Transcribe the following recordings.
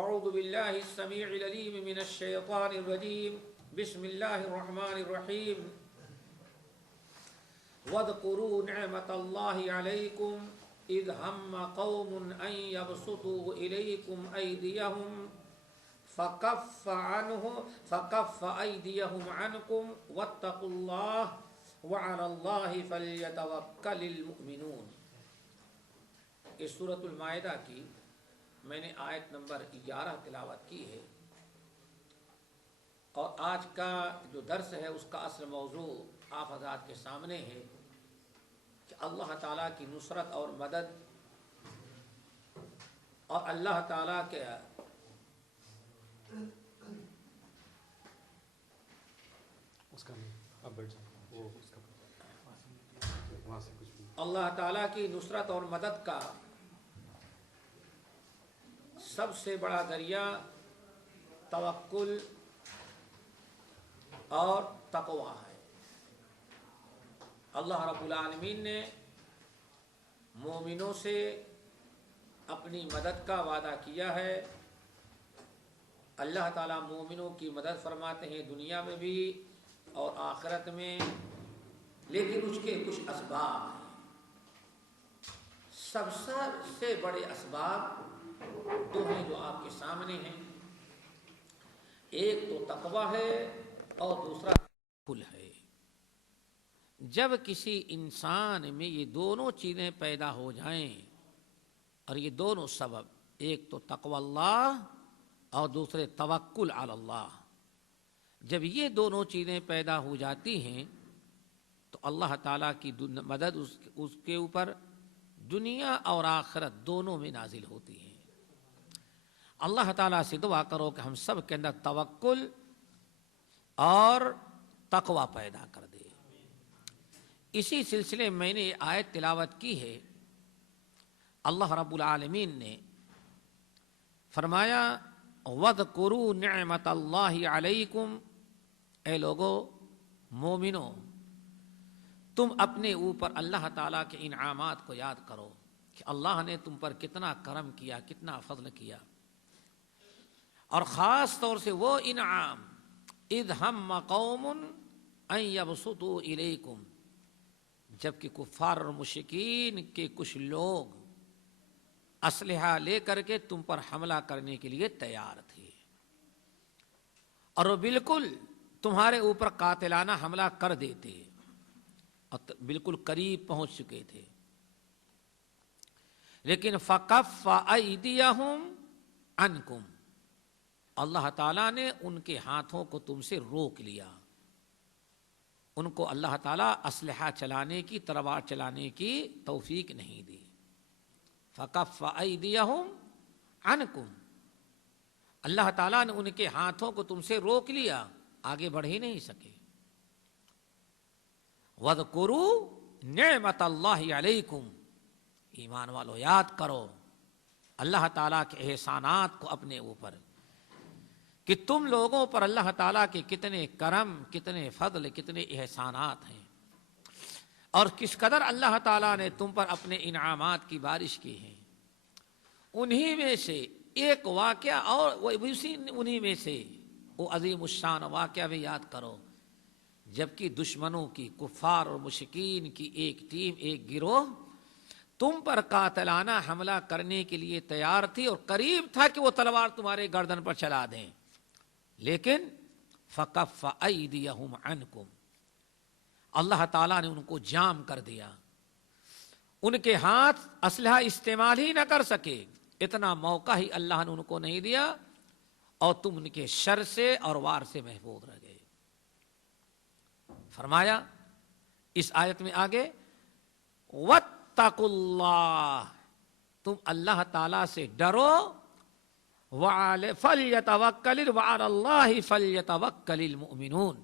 اعوذ باللہ السمیع العلیم من الشیطان الرجیم بسم اللہ الرحمن الرحیم واذکروا نعمت اللہ علیکم اذ ہم قوم ان یبسطوا الیکم ایدیہم فکف ایدیہم عنکم واتقوا اللہ وعلی اللہ فلیتوکل المؤمنون۔ اس سورۃ المائدہ کی میں نے آیت نمبر 11 تلاوت کی ہے، اور آج کا جو درس ہے اس کا اصل موضوع آپ حضرات کے سامنے ہے کہ اللہ تعالیٰ کی نصرت اور مدد اور اللہ تعالیٰ کے اللہ تعالیٰ کی نصرت اور مدد کا سب سے بڑا ذریعہ توکل اور تقوی ہے۔ اللہ رب العالمین نے مومنوں سے اپنی مدد کا وعدہ کیا ہے۔ اللہ تعالیٰ مومنوں کی مدد فرماتے ہیں دنیا میں بھی اور آخرت میں، لیکن اس کے کچھ اسباب ہیں۔ سب سے بڑے اسباب دو ہیں جو آپ کے سامنے ہیں، ایک تو تقوی ہے اور دوسرا توکل ہے۔ جب کسی انسان میں یہ دونوں چیزیں پیدا ہو جائیں، اور یہ دونوں سبب، ایک تو تقوی اللہ اور دوسرے توکل علی اللہ، جب یہ دونوں چیزیں پیدا ہو جاتی ہیں تو اللہ تعالیٰ کی مدد اس کے اوپر دنیا اور آخرت دونوں میں نازل ہوتی ہے۔ اللہ تعالیٰ سے دعا کرو کہ ہم سب کے اندر توکل اور تقوی پیدا کر دے۔ اسی سلسلے میں نے آیت تلاوت کی ہے۔ اللہ رب العالمین نے فرمایا وَاذْكُرُوا نِعْمَتَ اللَّهِ عَلَيْكُمْ، اے لوگو مومنو تم اپنے اوپر اللہ تعالیٰ کے انعامات کو یاد کرو کہ اللہ نے تم پر کتنا کرم کیا، کتنا فضل کیا، اور خاص طور سے وہ انعام اذ ہم قوم ان یبسطوا الیکم، جبکہ کفار اور مشرکین کے کچھ لوگ اسلحہ لے کر کے تم پر حملہ کرنے کے لیے تیار تھے، اور وہ بالکل تمہارے اوپر قاتلانہ حملہ کر دیتے اور بالکل قریب پہنچ چکے تھے، لیکن فکف ایدیہم عنکم، اللہ تعالیٰ نے ان کے ہاتھوں کو تم سے روک لیا، ان کو اللہ تعالیٰ اسلحہ چلانے کی، تلوار چلانے کی توفیق نہیں دی۔ فکف ایدیہم عنکم، اللہ تعالیٰ نے ان کے ہاتھوں کو تم سے روک لیا، آگے بڑھ ہی نہیں سکے۔ وَاذْكُرُوا نِعْمَتَ اللَّهِ عَلَيْكُمْ، ایمان والو یاد کرو اللہ تعالیٰ کے احسانات کو اپنے اوپر، کہ تم لوگوں پر اللہ تعالیٰ کے کتنے کرم، کتنے فضل، کتنے احسانات ہیں، اور کس قدر اللہ تعالیٰ نے تم پر اپنے انعامات کی بارش کی ہے۔ انہی میں سے ایک واقعہ، اور انہی میں سے وہ عظیم الشان واقعہ بھی یاد کرو، جبکہ دشمنوں کی، کفار اور مشرکین کی ایک ٹیم، ایک گروہ تم پر قاتلانہ حملہ کرنے کے لیے تیار تھی، اور قریب تھا کہ وہ تلوار تمہارے گردن پر چلا دیں، لیکن فکف ایدیہم عنکم، اللہ تعالیٰ نے ان کو جام کر دیا، ان کے ہاتھ اسلحہ استعمال ہی نہ کر سکے، اتنا موقع ہی اللہ نے ان کو نہیں دیا، اور تم ان کے شر سے اور وار سے محفوظ رہ گئے۔ فرمایا اس آیت میں آگے واتقوا اللہ، تم اللہ تعالیٰ سے ڈرو، فَلْيَتَوَكَّلِ وَعَلَى اللَّهِ فَلْيَتَوَكَّلِ الْمُؤْمِنُونَ،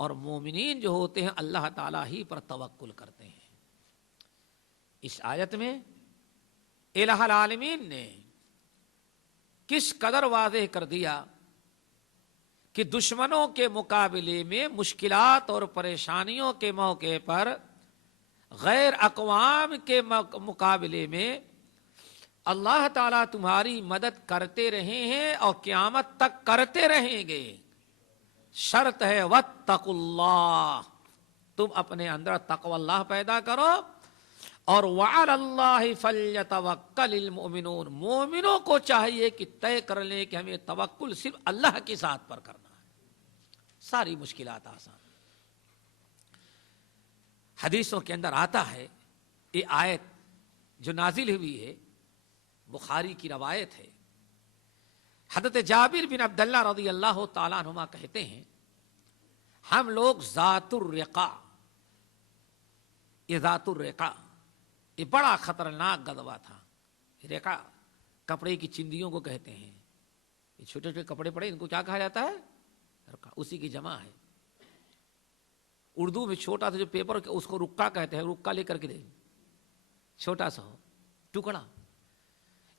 اور مومنین جو ہوتے ہیں اللہ تعالیٰ ہی پر توکل کرتے ہیں۔ اس آیت میں الہ العالمین نے کس قدر واضح کر دیا کہ دشمنوں کے مقابلے میں، مشکلات اور پریشانیوں کے موقع پر، غیر اقوام کے مقابلے میں اللہ تعالیٰ تمہاری مدد کرتے رہے ہیں اور قیامت تک کرتے رہیں گے. شرط ہے واتقوا اللہ، تم اپنے اندر تقوی اللہ پیدا کرو، اور وعلی اللہ فلیتوکل المؤمنون، مومنوں کو چاہیے کہ طے کر لیں کہ ہمیں توکل صرف اللہ کی ذات پر کرنا ہے، ساری مشکلات آسان. حدیثوں کے اندر آتا ہے، یہ آیت جو نازل ہوئی ہے بخاری کی روایت ہے، حضرت جابر بن عبداللہ رضی اللہ تعالیٰ عنہما کہتے ہیں ہم لوگ ذات الرقاع، یہ ذات الرقاع یہ بڑا خطرناک غزوہ تھا. رقاع کپڑے کی چندیوں کو کہتے ہیں، یہ چھوٹے چھوٹے کپڑے پڑے ان کو کیا کہا جاتا ہے؟ رقاع، اسی کی جمع ہے. اردو میں چھوٹا سا جو پیپر اس کو رکا کہتے ہیں، رکا لے کر کے دے، چھوٹا سا ہو ٹکڑا.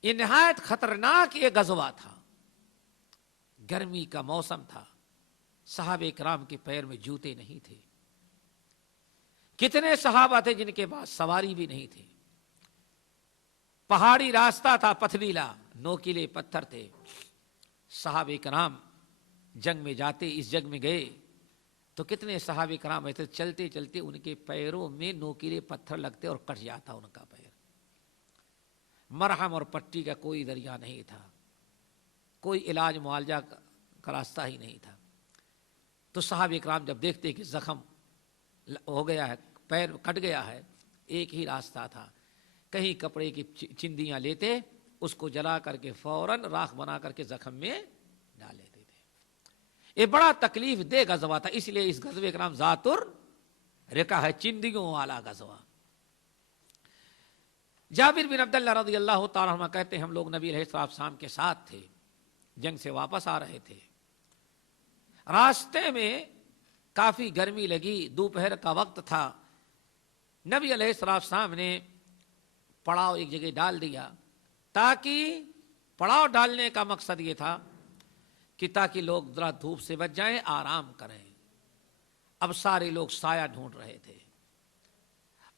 یہ نہایت خطرناک یہ غزوہ تھا، گرمی کا موسم تھا، صحابہ کرام کے پیر میں جوتے نہیں تھے. کتنے صحابہ تھے جن کے پاس سواری بھی نہیں تھے، پہاڑی راستہ تھا پتھریلا، نوکیلے پتھر تھے. صحابہ کرام جنگ میں جاتے، اس جنگ میں گئے تو کتنے صحابہ کرام ایسے چلتے چلتے ان کے پیروں میں نوکیلے پتھر لگتے اور کٹ جاتا ان کا پیر. مرہم اور پٹی کا کوئی ذریعہ نہیں تھا، کوئی علاج معالجہ کا راستہ ہی نہیں تھا. تو صحابہ کرام جب دیکھتے کہ زخم ہو گیا ہے، پیر کٹ گیا ہے، ایک ہی راستہ تھا، کہیں کپڑے کی چندیاں لیتے، اس کو جلا کر کے فوراً راکھ بنا کر کے زخم میں ڈال لیتے تھے. یہ بڑا تکلیف دہ غزوہ تھا، اس لیے اس غزوے کا نام ذات الرقاع ہے، چندیوں والا غزوہ. جابر بن عبداللہ رضی اللہ تعالیٰ عنہ کہتے ہیں ہم لوگ نبی علیہ السلام کے ساتھ تھے، جنگ سے واپس آ رہے تھے. راستے میں کافی گرمی لگی، دوپہر کا وقت تھا. نبی علیہ السلام نے پڑاؤ ایک جگہ ڈال دیا، تاکہ پڑاؤ ڈالنے کا مقصد یہ تھا کہ تاکہ لوگ ذرا دھوپ سے بچ جائیں، آرام کریں. اب سارے لوگ سایہ ڈھونڈ رہے تھے،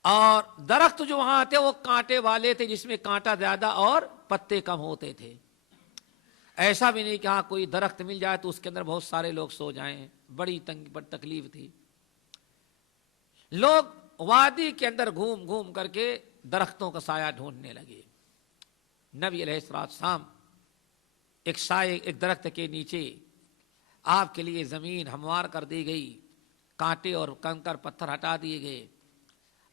اور درخت جو وہاں تھے وہ کانٹے والے تھے، جس میں کانٹا زیادہ اور پتے کم ہوتے تھے. ایسا بھی نہیں کہ ہاں کوئی درخت مل جائے تو اس کے اندر بہت سارے لوگ سو جائیں، بڑی تکلیف تھی. لوگ وادی کے اندر گھوم گھوم کر کے درختوں کا سایہ ڈھونڈنے لگے. نبی علیہ السلام ایک درخت کے نیچے آپ کے لیے زمین ہموار کر دی گئی، کانٹے اور کنکر پتھر ہٹا دیے گئے،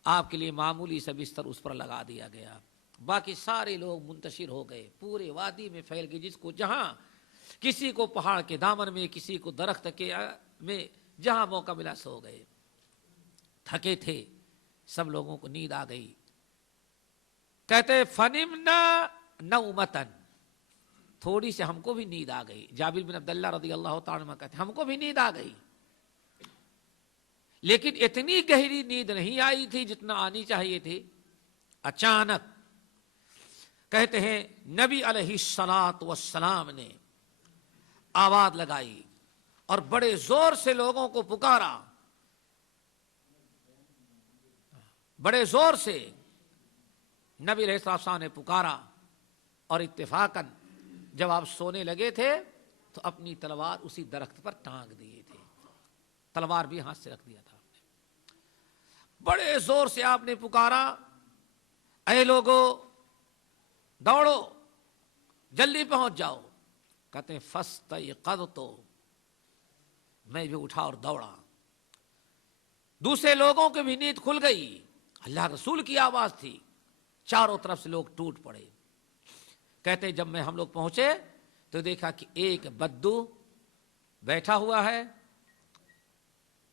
آپ کے لیے معمولی سا بستر اس پر لگا دیا گیا. باقی سارے لوگ منتشر ہو گئے، پورے وادی میں پھیل گئے، جس کو جہاں کسی کو پہاڑ کے دامن میں، کسی کو درخت کے میں، جہاں موقع ملا سو گئے. تھکے تھے، سب لوگوں کو نیند آ گئی. کہتے فنمنا نومتن، تھوڑی سی ہم کو بھی نیند آ گئی. جابر بن عبداللہ رضی اللہ تعالیٰ عنہ کہتے ہم کو بھی نیند آ گئی، لیکن اتنی گہری نیند نہیں آئی تھی جتنا آنی چاہیے تھی. اچانک کہتے ہیں نبی علیہ الصلاۃ والسلام نے آواز لگائی اور بڑے زور سے لوگوں کو پکارا، بڑے زور سے نبی علیہ السلام نے پکارا. اور اتفاقاً جب آپ سونے لگے تھے تو اپنی تلوار اسی درخت پر ٹانگ دیے تھے، تلوار بھی ہاتھ سے رکھ دیا تھا. بڑے زور سے آپ نے پکارا، اے لوگو دوڑو، جلدی پہنچ جاؤ. کہتے ہیں فاستيقظت، میں بھی اٹھا اور دوڑا. دوسرے لوگوں کی بھی نیند کھل گئی، اللہ رسول کی آواز تھی، چاروں طرف سے لوگ ٹوٹ پڑے. کہتے جب ہم لوگ پہنچے تو دیکھا کہ ایک بدو بیٹھا ہوا ہے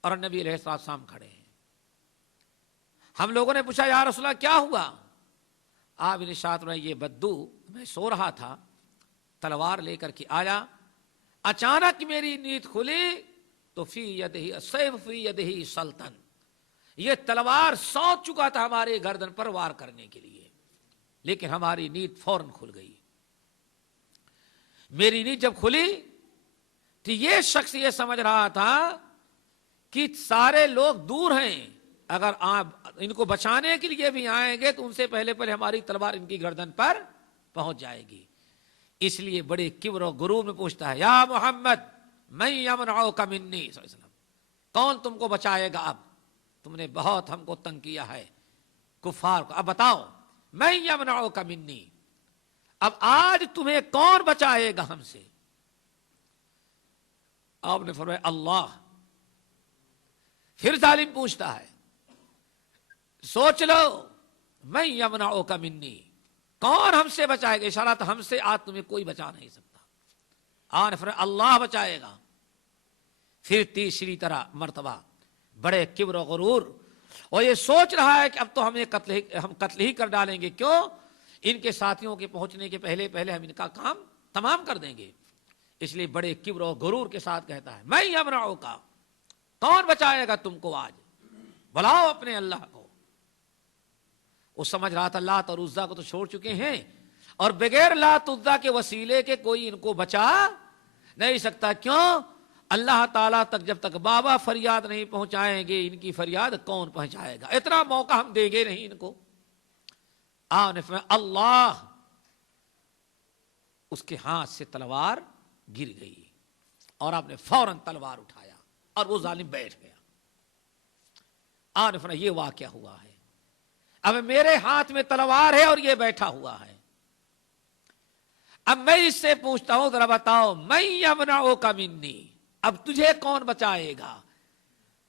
اور نبی علیہ السلام کھڑے ہیں. ہم لوگوں نے پوچھا یا رسول اللہ کیا ہوا؟ آپ ارشاد میں یہ بدو، میں سو رہا تھا، تلوار لے کر کے آیا، اچانک میری نیند کھلی تو فی یدہ سیف فی یدہ سلطن، یہ تلوار سونپ چکا تھا ہمارے گردن پر وار کرنے کے لیے، لیکن ہماری نیند فوراً کھل گئی. میری نیند جب کھلی تو یہ شخص یہ سمجھ رہا تھا کہ سارے لوگ دور ہیں، اگر آپ ان کو بچانے کے لیے بھی آئیں گے تو ان سے پہلے ہماری تلوار ان کی گردن پر پہنچ جائے گی. اس لیے بڑے کبر و غرور میں پوچھتا ہے یا محمد من یمنعک منی صلی اللہ علیہ وسلم, کون تم کو بچائے گا؟ اب تم نے بہت ہم کو تنگ کیا ہے کفار کو, اب بتاؤ من یمنعک منی, اب آج تمہیں کون بچائے گا ہم سے؟ آپ نے فرمایا اللہ. پھر ظالم پوچھتا ہے سوچ لو من یمنعک منی, کون ہم سے بچائے گا؟ اشارہ تو ہم سے آج تمہیں کوئی بچا نہیں سکتا. آپ نے فرمایا اللہ بچائے گا. پھر تیسری طرح مرتبہ بڑے کبر و غرور, اور یہ سوچ رہا ہے کہ اب تو ہمیں قتل ہی کر ڈالیں گے. کیوں؟ ان کے ساتھیوں کے پہنچنے کے پہلے ہم ان کا کام تمام کر دیں گے. اس لیے بڑے کبر و غرور کے ساتھ کہتا ہے میں یمنعک, کون بچائے گا تم کو؟ آج بلاؤ اپنے اللہ کو. وہ سمجھ رہا تھا لات اور عزا کو تو چھوڑ چکے ہیں, اور بغیر لات عزا کے وسیلے کے کوئی ان کو بچا نہیں سکتا. کیوں؟ اللہ تعالیٰ تک جب تک بابا فریاد نہیں پہنچائیں گے ان کی فریاد کون پہنچائے گا؟ اتنا موقع ہم دیں گے نہیں ان کو. آپ نے فرمایا اللہ. اس کے ہاتھ سے تلوار گر گئی اور آپ نے فوراً تلوار اٹھایا اور وہ ظالم بیٹھ گیا. آپ نے فرمایا یہ واقعہ ہوا ہے, اب میرے ہاتھ میں تلوار ہے اور یہ بیٹھا ہوا ہے. اب میں اس سے پوچھتا ہوں ذرا بتاؤ من یمنعک منی, اب تجھے کون بچائے گا؟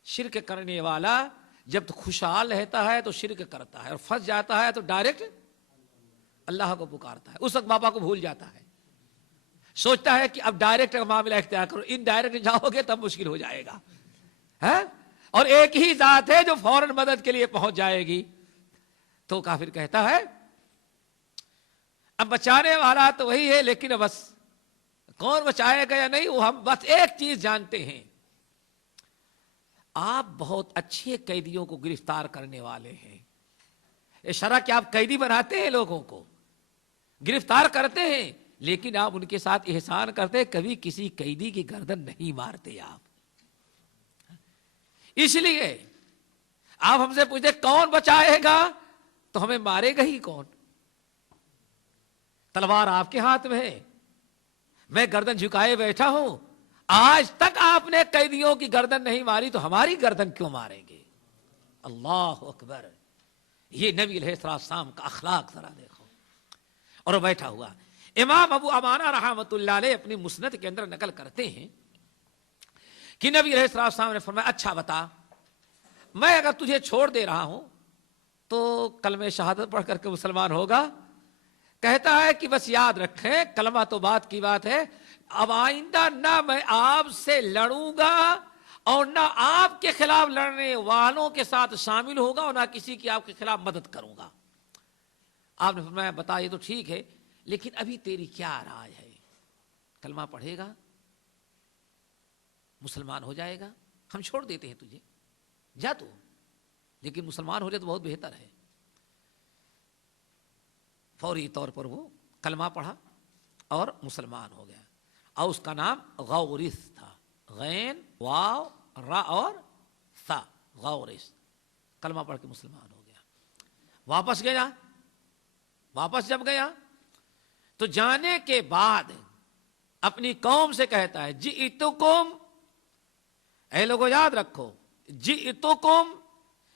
شرک کرنے والا جب خوشحال رہتا ہے تو شرک کرتا ہے, اور پھنس جاتا ہے تو ڈائریکٹ اللہ کو پکارتا ہے. اس وقت بابا کو بھول جاتا ہے, سوچتا ہے کہ اب ڈائریکٹ معاملہ اختیار کرو, ان ڈائریکٹ جاؤ گے تب مشکل ہو جائے گا. اور ایک ہی ذات ہے جو فوراً مدد کے لیے پہنچ جائے گی. تو کافر کہتا ہے اب بچانے والا تو وہی ہے, لیکن بس کون بچائے گا یا نہیں وہ ہم بس ایک چیز جانتے ہیں, آپ بہت اچھے قیدیوں کو گرفتار کرنے والے ہیں. اشارہ کہ آپ قیدی بناتے ہیں, لوگوں کو گرفتار کرتے ہیں, لیکن آپ ان کے ساتھ احسان کرتے ہیں, کبھی کسی قیدی کی گردن نہیں مارتے آپ. اس لیے آپ ہم سے پوچھتے کون بچائے گا, تو ہمیں مارے گا ہی کون؟ تلوار آپ کے ہاتھ میں ہے, میں گردن جھکائے بیٹھا ہوں. آج تک آپ نے قیدیوں کی گردن نہیں ماری تو ہماری گردن کیوں ماریں گے؟ اللہ اکبر. یہ نبی علیہ السلام کا اخلاق ذرا دیکھو. اور وہ بیٹھا ہوا. امام ابو عوانہ رحمۃ اللہ علیہ اپنی مسند کے اندر نقل کرتے ہیں کہ نبی علیہ السلام نے فرمایا اچھا بتا, میں اگر تجھے چھوڑ دے رہا ہوں تو کلمہ شہادت پڑھ کر کے مسلمان ہوگا؟ کہتا ہے کہ بس یاد رکھیں کلمہ تو بات کی بات ہے, اب آئندہ نہ میں آپ سے لڑوں گا اور نہ آپ کے خلاف لڑنے والوں کے ساتھ شامل ہوگا اور نہ کسی کی آپ کے خلاف مدد کروں گا. آپ نے فرمایا بتا یہ تو ٹھیک ہے, لیکن ابھی تیری کیا رائے ہے؟ کلمہ پڑھے گا, مسلمان ہو جائے گا, ہم چھوڑ دیتے ہیں تجھے, جا تو, لیکن مسلمان ہو جائے تو بہت بہتر ہے. فوری طور پر وہ کلمہ پڑھا اور مسلمان ہو گیا, اور اس کا نام غورث تھا. غین واو را اور ثا, غورث. کلمہ پڑھ کے مسلمان ہو گیا. واپس گیا, واپس جب گیا تو جانے کے بعد اپنی قوم سے کہتا ہے جئتکم, اے لوگوں یاد رکھو, جئتکم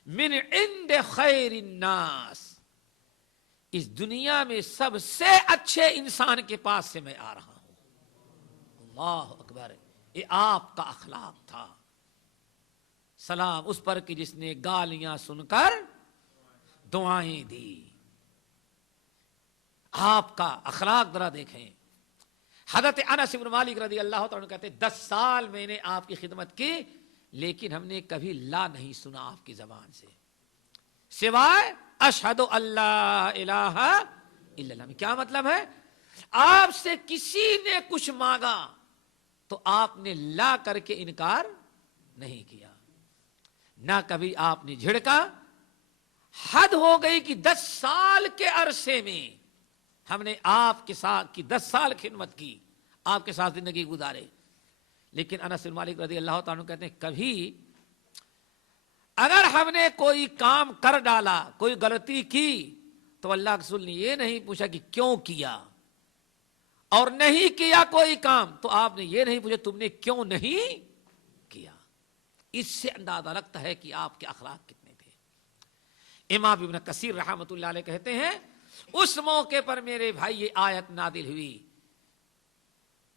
من عند خیر الناس, اس دنیا میں سب سے اچھے انسان کے پاس سے میں آ رہا ہوں. اللہ اکبر. یہ آپ کا اخلاق تھا. سلام اس پر کہ جس نے گالیاں سن کر دعائیں دی. آپ کا اخلاق ذرا دیکھیں. حضرت انس بن مالک رضی اللہ تعالیٰ عنہ کہتے ہیں 10 سال میں نے آپ کی خدمت کی, لیکن ہم نے کبھی لا نہیں سنا آپ کی زبان سے سوائے اشہد اللہ الہ الا اللہ. کیا مطلب ہے؟ آپ سے کسی نے کچھ مانگا تو آپ نے لا کر کے انکار نہیں کیا, نہ کبھی آپ نے جھڑکا. حد ہو گئی کہ 10 سال کے عرصے میں ہم نے آپ کے ساتھ کی 10 سال خدمت کی, آپ کے ساتھ زندگی گزارے, لیکن انس بن مالک رضی اللہ تعالیٰ عنہ کہتے ہیں کبھی اگر ہم نے کوئی کام کر ڈالا, کوئی غلطی کی, تو اللہ کے رسول نے یہ نہیں پوچھا کہ کیوں کیا اور نہیں کیا کوئی کام، تو آپ نے یہ نہیں پوچھا تم نے کیوں نہیں کیا۔ اس سے اندازہ لگتا ہے کہ آپ کے اخلاق کتنے تھے۔ امام ابن کثیر رحمۃ اللہ علیہ کہتے ہیں اس موقع پر میرے بھائی یہ آیت نازل ہوئی،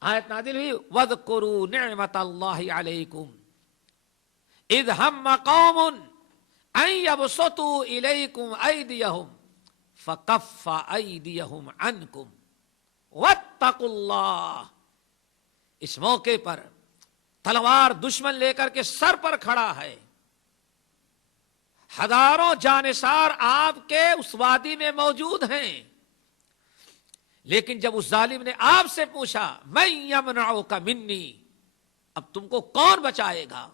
وَاذْكُرُوا نِعْمَةَ اللَّهِ عَلَيْكُمْ إِذْ هَمَّ قَوْمٌ أَن يَبْسُطُوا إِلَيْكُمْ أَيْدِيَهُمْ فَكَفَّ أَيْدِيَهُمْ عَنْكُمْ وَاتَّقُوا اللَّهَ۔ اس موقع پر تلوار دشمن لے کر کے سر پر کھڑا ہے، ہزاروں جانثار آپ کے اس وادی میں موجود ہیں، لیکن جب اس ظالم نے آپ سے پوچھا من یمنعک منی، اب تم کو کون بچائے گا،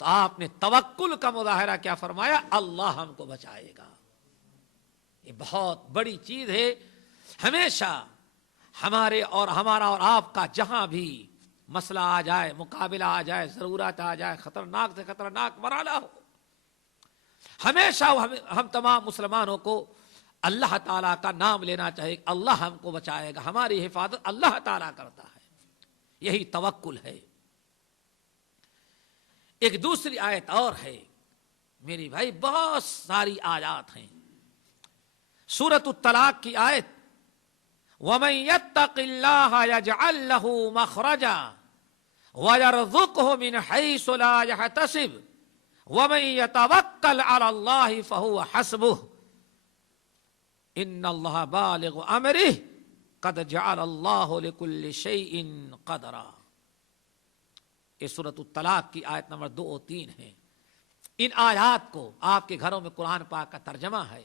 تو آپ نے توکل کا مظاہرہ کیا فرمایا، اللہ ہم کو بچائے گا۔ یہ بہت بڑی چیز ہے۔ ہمیشہ ہمارا اور آپ کا جہاں بھی مسئلہ آ جائے، مقابلہ آ جائے، ضرورت آ جائے، خطرناک سے خطرناک مرحلہ ہو، ہمیشہ ہم تمام مسلمانوں کو اللہ تعالیٰ کا نام لینا چاہیے، اللہ ہم کو بچائے گا، ہماری حفاظت اللہ تعالیٰ کرتا ہے، یہی توکل ہے۔ ایک دوسری آیت اور ہے میری بھائی، بہت ساری آیات ہیں، سورۃ الطلاق کی آیت وَمَن يَتَّقِ اللَّهَ يَجْعَل لَّهُ مَخْرَجًا وَيَرْزُقْهُ مِنْ حَيْثُ لَا يَحْتَسِبُ وَمَن يَتَوَكَّلْ عَلَى اللَّهِ فَهُوَ حَسْبُهُ إِنَّ اللَّهَ بَالِغُ أَمْرِهِ قَدْ جَعَلَ اللَّهُ لِكُلِّ شَيْءٍ قَدْرًا۔ یہ سورۃ الطلاق کی آیت نمبر 2 اور 3 ہے۔ ان آیات کو آپ کے گھروں میں قرآن پاک کا ترجمہ ہے،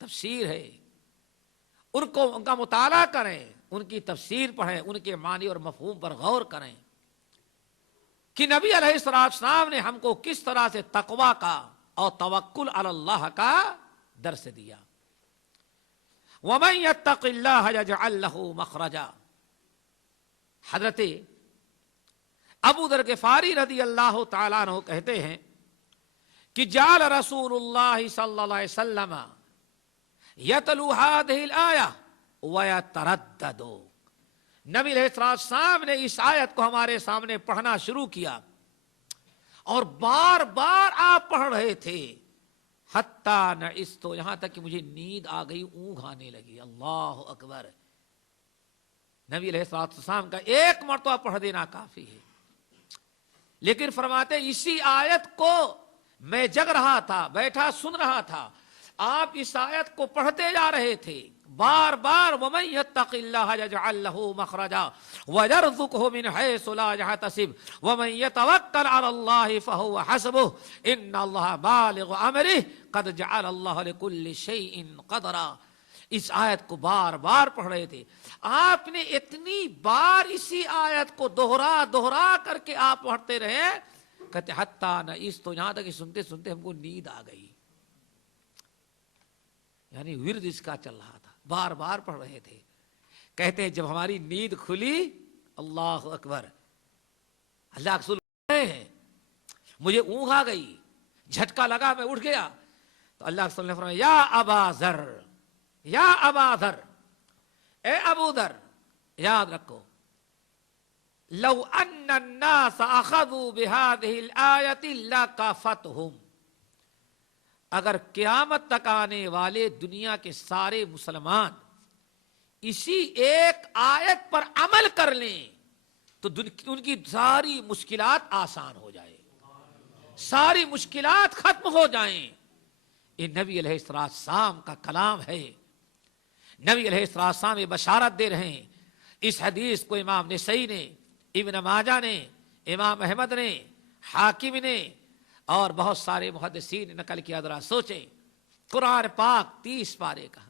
تفسیر ہے، ان کا مطالعہ کریں، ان کی تفسیر پڑھیں، ان کے معنی اور مفہوم پر غور کریں کہ نبی علیہ السلام نے ہم کو کس طرح سے تقوی کا اور توکل علی اللہ کا درس دیا۔ وَمَن يَتَّقِ اللَّهَ يَجْعَل لَّهُ مَخْرَجًا۔ حضرت ابو ذر غفاری رضی اللہ تعالیٰ عنہ کہتے ہیں کہ جعل رسول اللہ صلی اللہ علیہ وسلم یتلو هذه الآیہ ویتردد۔ نبی علیہ السلام نے اس آیت کو ہمارے سامنے پڑھنا شروع کیا اور بار بار آپ پڑھ رہے تھے، حتیٰ نعست، یہاں تک کہ مجھے نیند آ گئی، اونگھ آنے لگی۔ اللہ اکبر۔ نبی علیہ السلام کا ایک مرتبہ پڑھ دینا کافی ہے، لیکن فرماتے اسی آیت کو میں جگ رہا تھا، بیٹھا سن رہا تھا، آپ اس آیت کو پڑھتے جا رہے تھے بار بار، وَمَن يَتَّقِ اللَّهَ يَجْعَل لَّهُ مَخْرَجًا وَيَرْزُقْهُ مِنْ حَيْثُ لَا يَحْتَسِبُ وَمَن يَتَوَكَّلْ عَلَى اللَّهِ فَهُوَ حَسْبُهُ إِنَّ اللَّهَ بَالِغُ أَمْرِهِ قَدْ جَعَلَ اللَّهُ لِكُلِّ شَيْءٍ قَدْرًا۔ اس آیت کو بار بار پڑھ رہے تھے، آپ نے اتنی بار اسی آیت کو دوہرا کر کے آپ پڑھتے رہے، کہتے حتیٰ نعست، یہاں تک کہ سنتے سنتے ہم کو نیند آ گئی، یعنی ورد اس کا چل رہا تھا، بار بار پڑھ رہے تھے۔ کہتے ہیں جب ہماری نیند کھلی، اللہ اکبر، اللہ کے رسول ہیں، مجھے اونگھ آ گئی، جھٹکا لگا، میں اٹھ گیا، تو اللہ کے رسول نے فرمایا یا ابا ذر، یا ابا ذر، اے ابو ذر، یاد رکھو لو ان الناس اخذوا بهذه الآیۃ لکفتہم، اگر قیامت تک آنے والے دنیا کے سارے مسلمان اسی ایک آیت پر عمل کر لیں تو ان کی ساری مشکلات آسان ہو جائے، ساری مشکلات ختم ہو جائیں۔ یہ نبی علیہ السلام کا کلام ہے، نبی علیہ السلام یہ بشارت دے رہے ہیں۔ اس حدیث کو امام نسائی نے، ابن ماجہ نے، امام احمد نے، حاکم نے اور بہت سارے محدثین نے نقل کیا۔ ذرا سوچیں، قرآن پاک 30 پارے کا،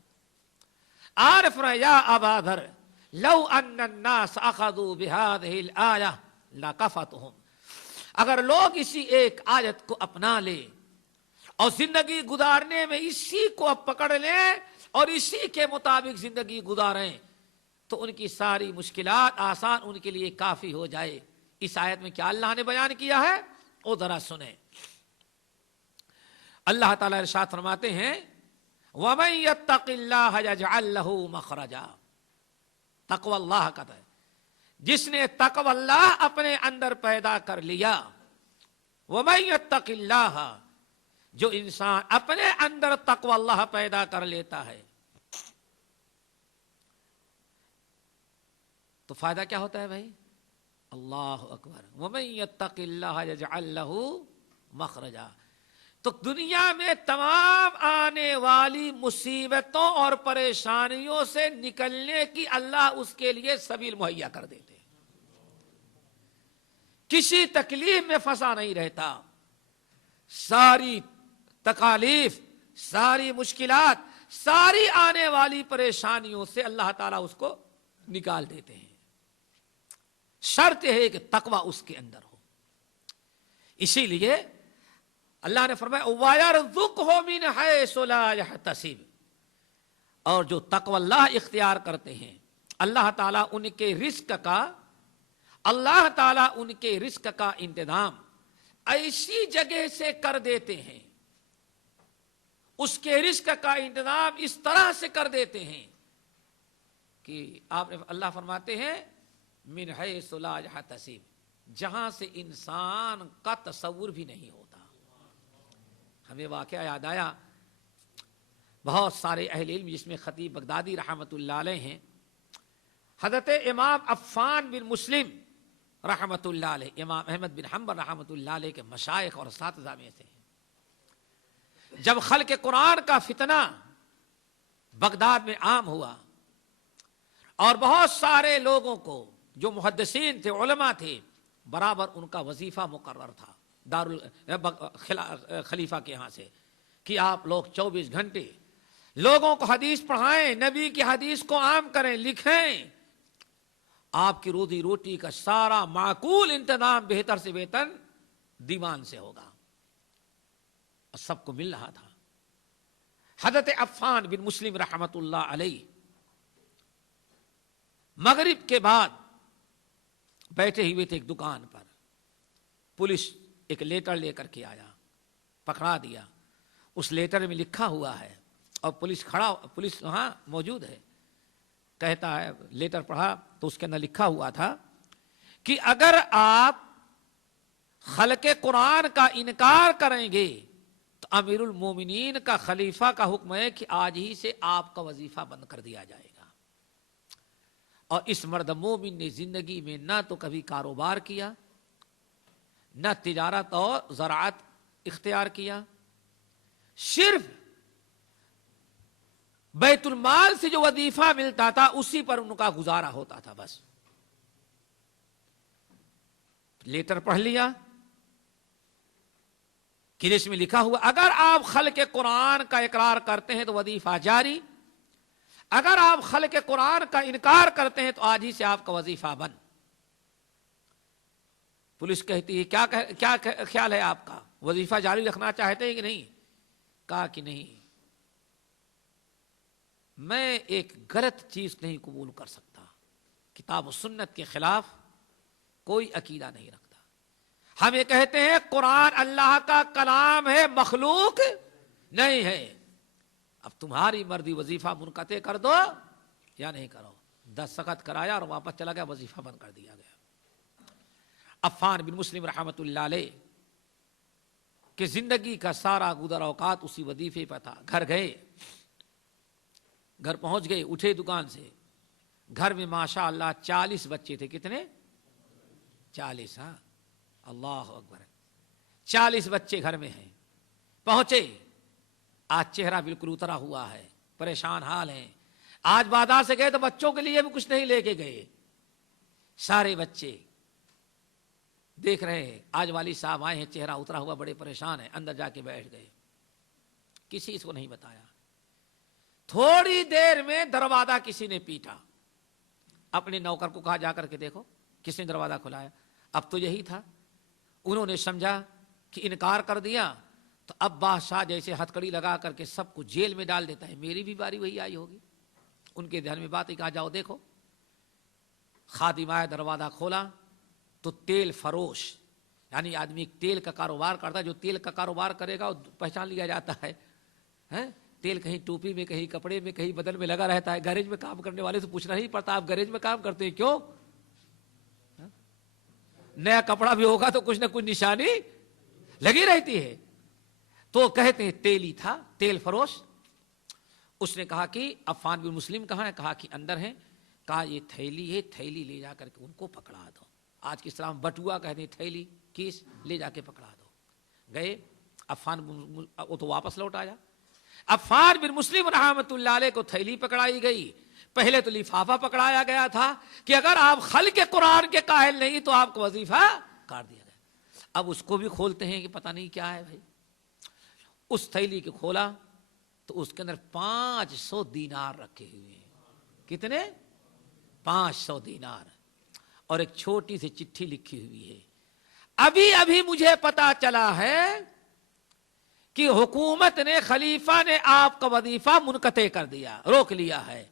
عارف رہا یا ابا ذر لو ان الناس اخذوا بهذه الآیہ لکفتہم، اگر لوگ اسی ایک آیت کو اپنا لیں اور زندگی گزارنے میں اسی کو اب پکڑ لیں اور اسی کے مطابق زندگی گزاریں تو ان کی ساری مشکلات آسان ان کے لیے کافی ہو جائے۔ اس آیت میں کیا اللہ نے بیان کیا ہے وہ ذرا سنیں۔ اللہ تعالیٰ ارشاد فرماتے ہیں وَمَن يَتَّقِ اللَّهَ يَجْعَل لَّهُ مَخْرَجًا، تقوی اللہ کا ہے، جس نے تقوی اللہ اپنے اندر پیدا کر لیا. وَمَن يَتَّقِ اللَّهَ، جو انسان اپنے اندر تقوی اللہ پیدا کر لیتا ہے تو فائدہ کیا ہوتا ہے بھائی؟ اللہ اکبر. وَمَن يَتَّقِ اللَّهَ يَجْعَل لَّهُ مَخْرَجًا. تو دنیا میں تمام آنے والی مصیبتوں اور پریشانیوں سے نکلنے کی اللہ اس کے لیے سبیل مہیا کر دیتے. کسی تکلیف میں پھنسا نہیں رہتا. ساری تکالیف، ساری مشکلات، ساری آنے والی پریشانیوں سے اللہ تعالیٰ اس کو نکال دیتے ہیں. شرط ہے کہ تقوی اس کے اندر ہو. اسی لیے اللہ نے فرمایا وَيَرْزُقْهُ مِنْ حَيْثُ لَا يَحْتَسِبُ، اور جو تقوی اللہ اختیار کرتے ہیں اللہ تعالیٰ ان کے رزق کا انتظام ایسی جگہ سے کر دیتے ہیں، اس کے رزق کا انتظام اس طرح سے کر دیتے ہیں کہ اللہ فرماتے ہیں من حیث لا یحتسب، جہاں سے انسان کا تصور بھی نہیں ہوتا. ہمیں واقعہ یاد آیا، بہت سارے اہل علم جس میں خطیب بغدادی رحمۃ اللہ علیہ ہیں، حضرت امام عفان بن مسلم رحمۃ اللہ علیہ، امام احمد بن حنبل رحمۃ اللہ علیہ کے مشائخ اور اساتذہ میں سے ہیں. جب خلق قرآن کا فتنہ بغداد میں عام ہوا اور بہت سارے لوگوں کو جو محدثین تھے، علماء تھے، برابر ان کا وظیفہ مقرر تھا خلیفہ کے ہاں سے کہ آپ لوگ 24 گھنٹے لوگوں کو حدیث پڑھائیں، نبی کی حدیث کو عام کریں، لکھیں. آپ کی روزی روٹی کا سارا معقول انتظام بہتر سے بہتر دیوان سے ہوگا. اور سب کو مل رہا تھا. حضرت عفان بن مسلم رحمت اللہ علیہ مغرب کے بعد بیٹھے ہوئے تھے ایک دکان پر. پولیس ایک لیٹر لے کر کے آیا، پکڑا دیا. اس لیٹر میں لکھا ہوا ہے اور پولیس وہاں موجود ہے. کہتا ہے، لیٹر پڑھا تو اس کے اندر لکھا ہوا تھا کہ اگر آپ خلق قرآن کا انکار کریں گے تو امیر المومنین کا خلیفہ کا حکم ہے کہ آج ہی سے آپ کا وظیفہ بند کر دیا جائے گا. اور اس مرد مومن نے زندگی میں نہ تو کبھی کاروبار کیا، نہ تجارت اور زراعت اختیار کیا، صرف بیت المال سے جو وظیفہ ملتا تھا اسی پر ان کا گزارا ہوتا تھا. بس لیٹر پڑھ لیا کہ جس میں لکھا ہوا اگر آپ خلق قرآن کا اقرار کرتے ہیں تو وظیفہ جاری، اگر آپ خلق قرآن کا انکار کرتے ہیں تو آج ہی سے آپ کا وظیفہ بند. پولیس کہتی ہے کیا خیال ہے آپ کا، وظیفہ جاری رکھنا چاہتے ہیں کہ نہیں؟ کہا کہ نہیں، میں ایک غلط چیز نہیں قبول کر سکتا. کتاب و سنت کے خلاف کوئی عقیدہ نہیں رکھتا. ہم یہ کہتے ہیں قرآن اللہ کا کلام ہے، مخلوق نہیں ہے. اب تمہاری مرضی، وظیفہ منقطع کر دو یا نہیں کرو. دستخط کرایا اور واپس چلا گیا، وظیفہ بند کر دیا گیا. عفان بن مسلم رحمت اللہ علیہ کہ زندگی کا سارا گزر اوقات اسی وظیفے پر تھا. گھر پہنچ گئے، اٹھے دکان سے. گھر میں ماشاء اللہ 40 بچے تھے. کتنے؟ 40. ہاں، اللہ اکبر. 40 بچے گھر میں ہیں. پہنچے، آج چہرہ بالکل اترا ہوا ہے، پریشان حال ہیں. آج بازار سے گئے تو بچوں کے لیے بھی کچھ نہیں لے کے گئے. سارے بچے دیکھ رہے ہیں آج والی صاحب آئے ہیں، چہرہ اترا ہوا، بڑے پریشان ہیں. اندر جا کے بیٹھ گئے. کسی کو نہیں بتایا. تھوڑی دیر میں دروازہ کسی نے پیٹا. اپنے نوکر کو کہا جا کر کے دیکھو کس نے دروازہ کھلایا. اب تو یہی تھا. انہوں نے سمجھا کہ انکار کر دیا تو اب بادشاہ جیسے ہتھکڑی لگا کر کے سب کو جیل میں ڈال دیتا ہے، میری بھی باری وہی آئی ہوگی. ان کے ذہن میں بات ہی، کہا جاؤ دیکھو. خادم آیا، دروازہ کھولا تو تیل فروش، یعنی آدمی تیل کا کاروبار کرتا ہے، جو تیل کا کاروبار کرے گا وہ پہچان لیا جاتا ہے. تیل کہیں ٹوپی میں، کہیں کپڑے میں، کہیں بدن میں لگا رہتا ہے. گیرج میں کام کرنے والے سے پوچھنا نہیں پڑتا آپ گیرج میں کام کرتے ہیں کیوں؟ نیا کپڑا بھی ہوگا تو کچھ نہ کچھ نشانی لگی رہتی ہے. تو کہتے ہیں تیلی تھا، تیل فروش. اس نے کہا کہ عفان بن مسلم کہاں ہے؟ کہا کہ اندر ہیں. کہا یہ تھیلی ہے، تھیلی لے جا کر کے ان کو پکڑا دو. آج کس طرح بٹوا کہتے ہیں تھیلی، کیس لے جا کے پکڑا دو. گئے عفان وہ تو واپس لوٹ آیا. عفان بن مسلم رحمۃ اللہ علیہ کو تھیلی پکڑائی گئی. پہلے تو لفافہ پکڑایا گیا تھا کہ اگر آپ خلق قرآن کے قائل نہیں تو آپ کو وظیفہ کاٹ دیا گیا. اب اس کو بھی کھولتے ہیں کہ پتہ نہیں کیا ہے بھائی. اس تھیلی کو کھولا تو اس کے اندر 500 دینار رکھے ہوئے ہیں. کتنے؟ 500 دینار. اور ایک چھوٹی سی چٹھی لکھی ہوئی ہے. ابھی ابھی مجھے پتا چلا ہے کہ حکومت نے، خلیفہ نے آپ کا وظیفہ منقطع کر دیا، روک لیا ہے.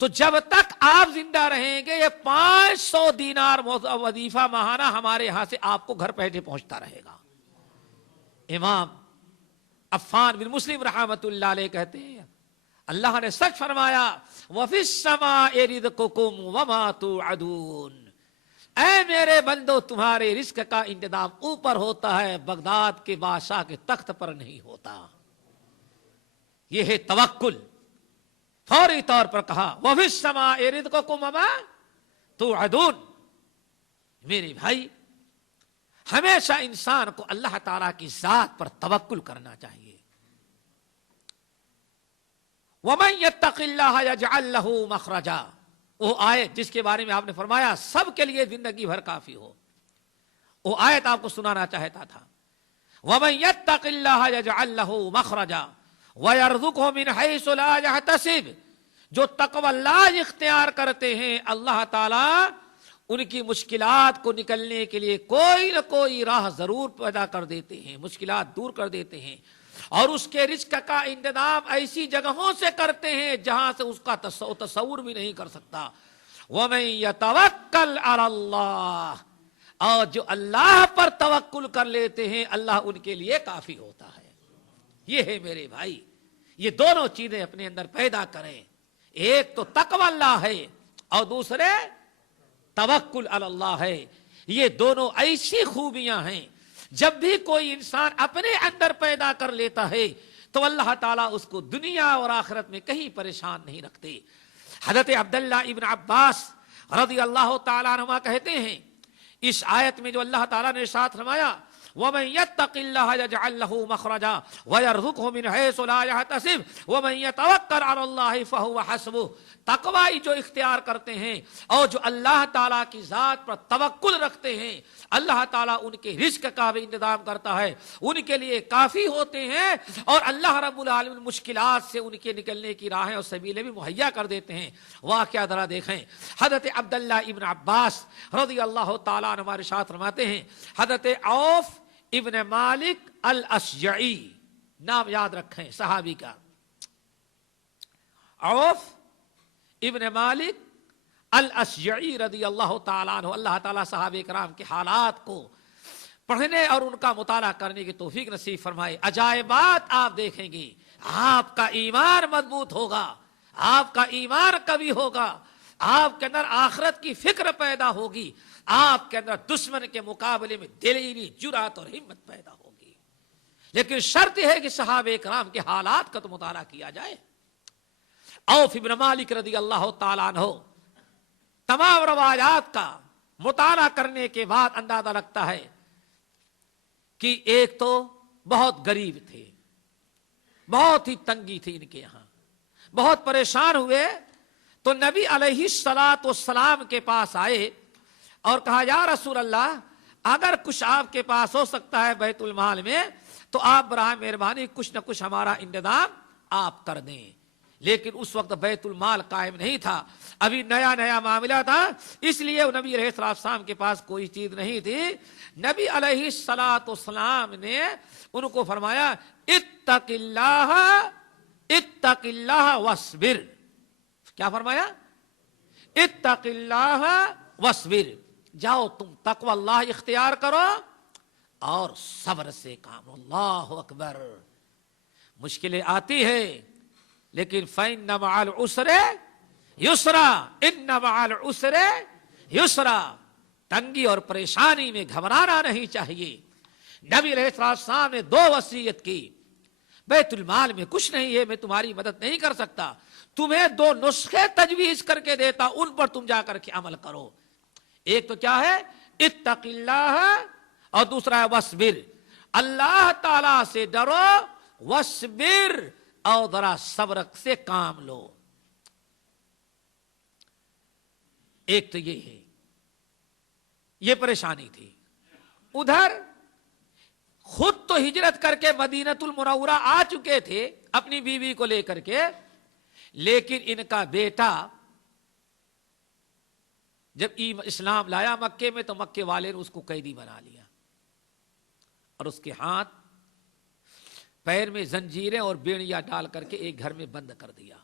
تو جب تک آپ زندہ رہیں گے یہ 500 دینار وظیفہ ماہانہ ہمارے یہاں سے آپ کو گھر بیٹھے پہنچتا رہے گا. امام عفان بن مسلم رحمۃ اللہ علیہ کہتے ہیں اللہ نے سچ فرمایا وَفِي السَّمَاءِ رِزْقُكُمْ وَمَا تُوعَدُونَ. اے میرے بندو تمہارے رزق کا انتظام اوپر ہوتا ہے، بغداد کے بادشاہ کے تخت پر نہیں ہوتا. یہ ہے توکل. فوری طور پر کہا وَفِي السَّمَاءِ رِزْقُكُمْ وَمَا تُوعَدُونَ. میرے بھائی ہمیشہ انسان کو اللہ تعالیٰ کی ذات پر توکل کرنا چاہیے. وَمَن يَتَّقِ اللَّهَ يَجْعَل لَّهُ مَخْرَجًا. وہ آیت جس کے بارے میں آپ نے فرمایا سب کے لیے زندگی بھر کافی ہو، وہ آیت آپ کو سنانا چاہتا تھا. وَمَن يَتَّقِ اللَّهَ يَجْعَل لَّهُ مَخْرَجًا وَيَرْزُقْهُ مِنْ حَيْثُ لَا يَحْتَسِبُ. جو تقوی اللہ اختیار کرتے ہیں اللہ تعالیٰ ان کی مشکلات کو نکلنے کے لیے کوئی نہ کوئی راہ ضرور پیدا کر دیتے ہیں، مشکلات دور کر دیتے ہیں. اور اس کے رزق کا انتظام ایسی جگہوں سے کرتے ہیں جہاں سے اس کا تصور بھی نہیں کر سکتا. وَمَن يَتَوَكَّلْ عَلَى اللَّهِ. اور جو اللہ پر توکل کر لیتے ہیں اللہ ان کے لیے کافی ہوتا ہے. یہ ہے میرے بھائی، یہ دونوں چیزیں اپنے اندر پیدا کریں. ایک تو تقوی اللہ ہے اور دوسرے توکل علی اللہ ہے. یہ دونوں ایسی خوبیاں ہیں جب بھی کوئی انسان اپنے اندر پیدا کر لیتا ہے تو اللہ تعالیٰ اس کو دنیا اور آخرت میں کہیں پریشان نہیں رکھتے. حضرت عبداللہ ابن عباس رضی اللہ تعالیٰ عنہما کہتے ہیں اس آیت میں جو اللہ تعالیٰ نے ارشاد فرمایا وَمَن يَتَّقِ اللَّهَ يَجْعَل لَّهُ مَخْرَجًا وَيَرْزُقْهُ مِنْ حَيْثُ لَا يَحْتَسِبُ وَمَن يَتَوَكَّلْ عَلَى اللَّهِ فَهُوَ حَسْبُهُ. تقوی جو اختیار کرتے ہیں اور جو اللہ تعالیٰ کی ذات پر توکل رکھتے ہیں اللہ تعالیٰ ان کے رزق کا بھی انتظام کرتا ہے، ان کے لیے کافی ہوتے ہیں. اور اللہ رب العالمین مشکلات سے ان کے نکلنے کی راہیں اور سبیلیں بھی مہیا کر دیتے ہیں. واقعہ ذرا دیکھیں. حضرت عبداللہ ابن عباس رضی اللہ تعالیٰ عنہ ارشاد فرماتے ہیں حضرت عوف ابن مالک الاشجعی، نام یاد رکھیں صحابی کا، عوف ابن مالک الاشجعی رضی اللہ تعالیٰ عنہ. اللہ تعالیٰ صحابہ کرام کے حالات کو پڑھنے اور ان کا مطالعہ کرنے کی توفیق نصیب فرمائے. عجائبات آپ دیکھیں گے، آپ کا ایمان مضبوط ہوگا، آپ کا ایمان قوی ہوگا، آپ کے اندر آخرت کی فکر پیدا ہوگی، آپ کے اندر دشمن کے مقابلے میں دلیری، جرات اور ہمت پیدا ہوگی. لیکن شرط ہے کہ صحابہ کرام کے حالات کا تو مطالعہ کیا جائے. عوف ابن مالک رضی اللہ تعالیٰ عنہ تمام روایات کا مطالعہ کرنے کے بعد اندازہ لگتا ہے کہ ایک تو بہت غریب تھے، بہت ہی تنگی تھی ان کے یہاں، بہت پریشان ہوئے تو نبی علیہ الصلاۃ والسلام کے پاس آئے اور کہا یا رسول اللہ اگر کچھ آپ کے پاس ہو سکتا ہے بیت المال میں تو آپ براہ مہربانی کچھ نہ کچھ ہمارا انتظام آپ کر دیں. لیکن اس وقت بیت المال قائم نہیں تھا، ابھی نیا نیا معاملہ تھا، اس لیے نبی علیہ السلام کے پاس کوئی چیز نہیں تھی. نبی علیہ الصلاۃ والسلام نے ان کو فرمایا اتق اللہ واصبر. کیا فرمایا؟ اتق اللہ واصبر. جاؤ تم تقوی اللہ اختیار کرو اور صبر سے کام. اللہ اکبر. مشکلیں آتی ہے لیکن فَإِنَّ مَعَ الْعُسْرِ یسرا، ان مع العسر یسرا، تنگی اور پریشانی میں گھبرانا نہیں چاہیے۔ نبی علیہ السلام نے 2 وصیت کی، بیت المال میں کچھ نہیں ہے، میں تمہاری مدد نہیں کر سکتا، تمہیں 2 نسخے تجویز کر کے دیتا، ان پر تم جا کر کے عمل کرو۔ ایک تو کیا ہے؟ اتق اللہ، اور دوسرا ہے وصبر، اللہ تعالی سے ڈرو، وصبر، اور ذرا صبر سے کام لو۔ ایک تو یہ ہے، یہ پریشانی تھی۔ ادھر خود تو ہجرت کر کے مدینۃ المنورہ آ چکے تھے اپنی بیوی کو لے کر کے، لیکن ان کا بیٹا جب اسلام لایا مکے میں تو مکے والے نے اس کو قیدی بنا لیا اور اس کے ہاتھ پیر میں زنجیریں اور بیڑیاں ڈال کر کے ایک گھر میں بند کر دیا۔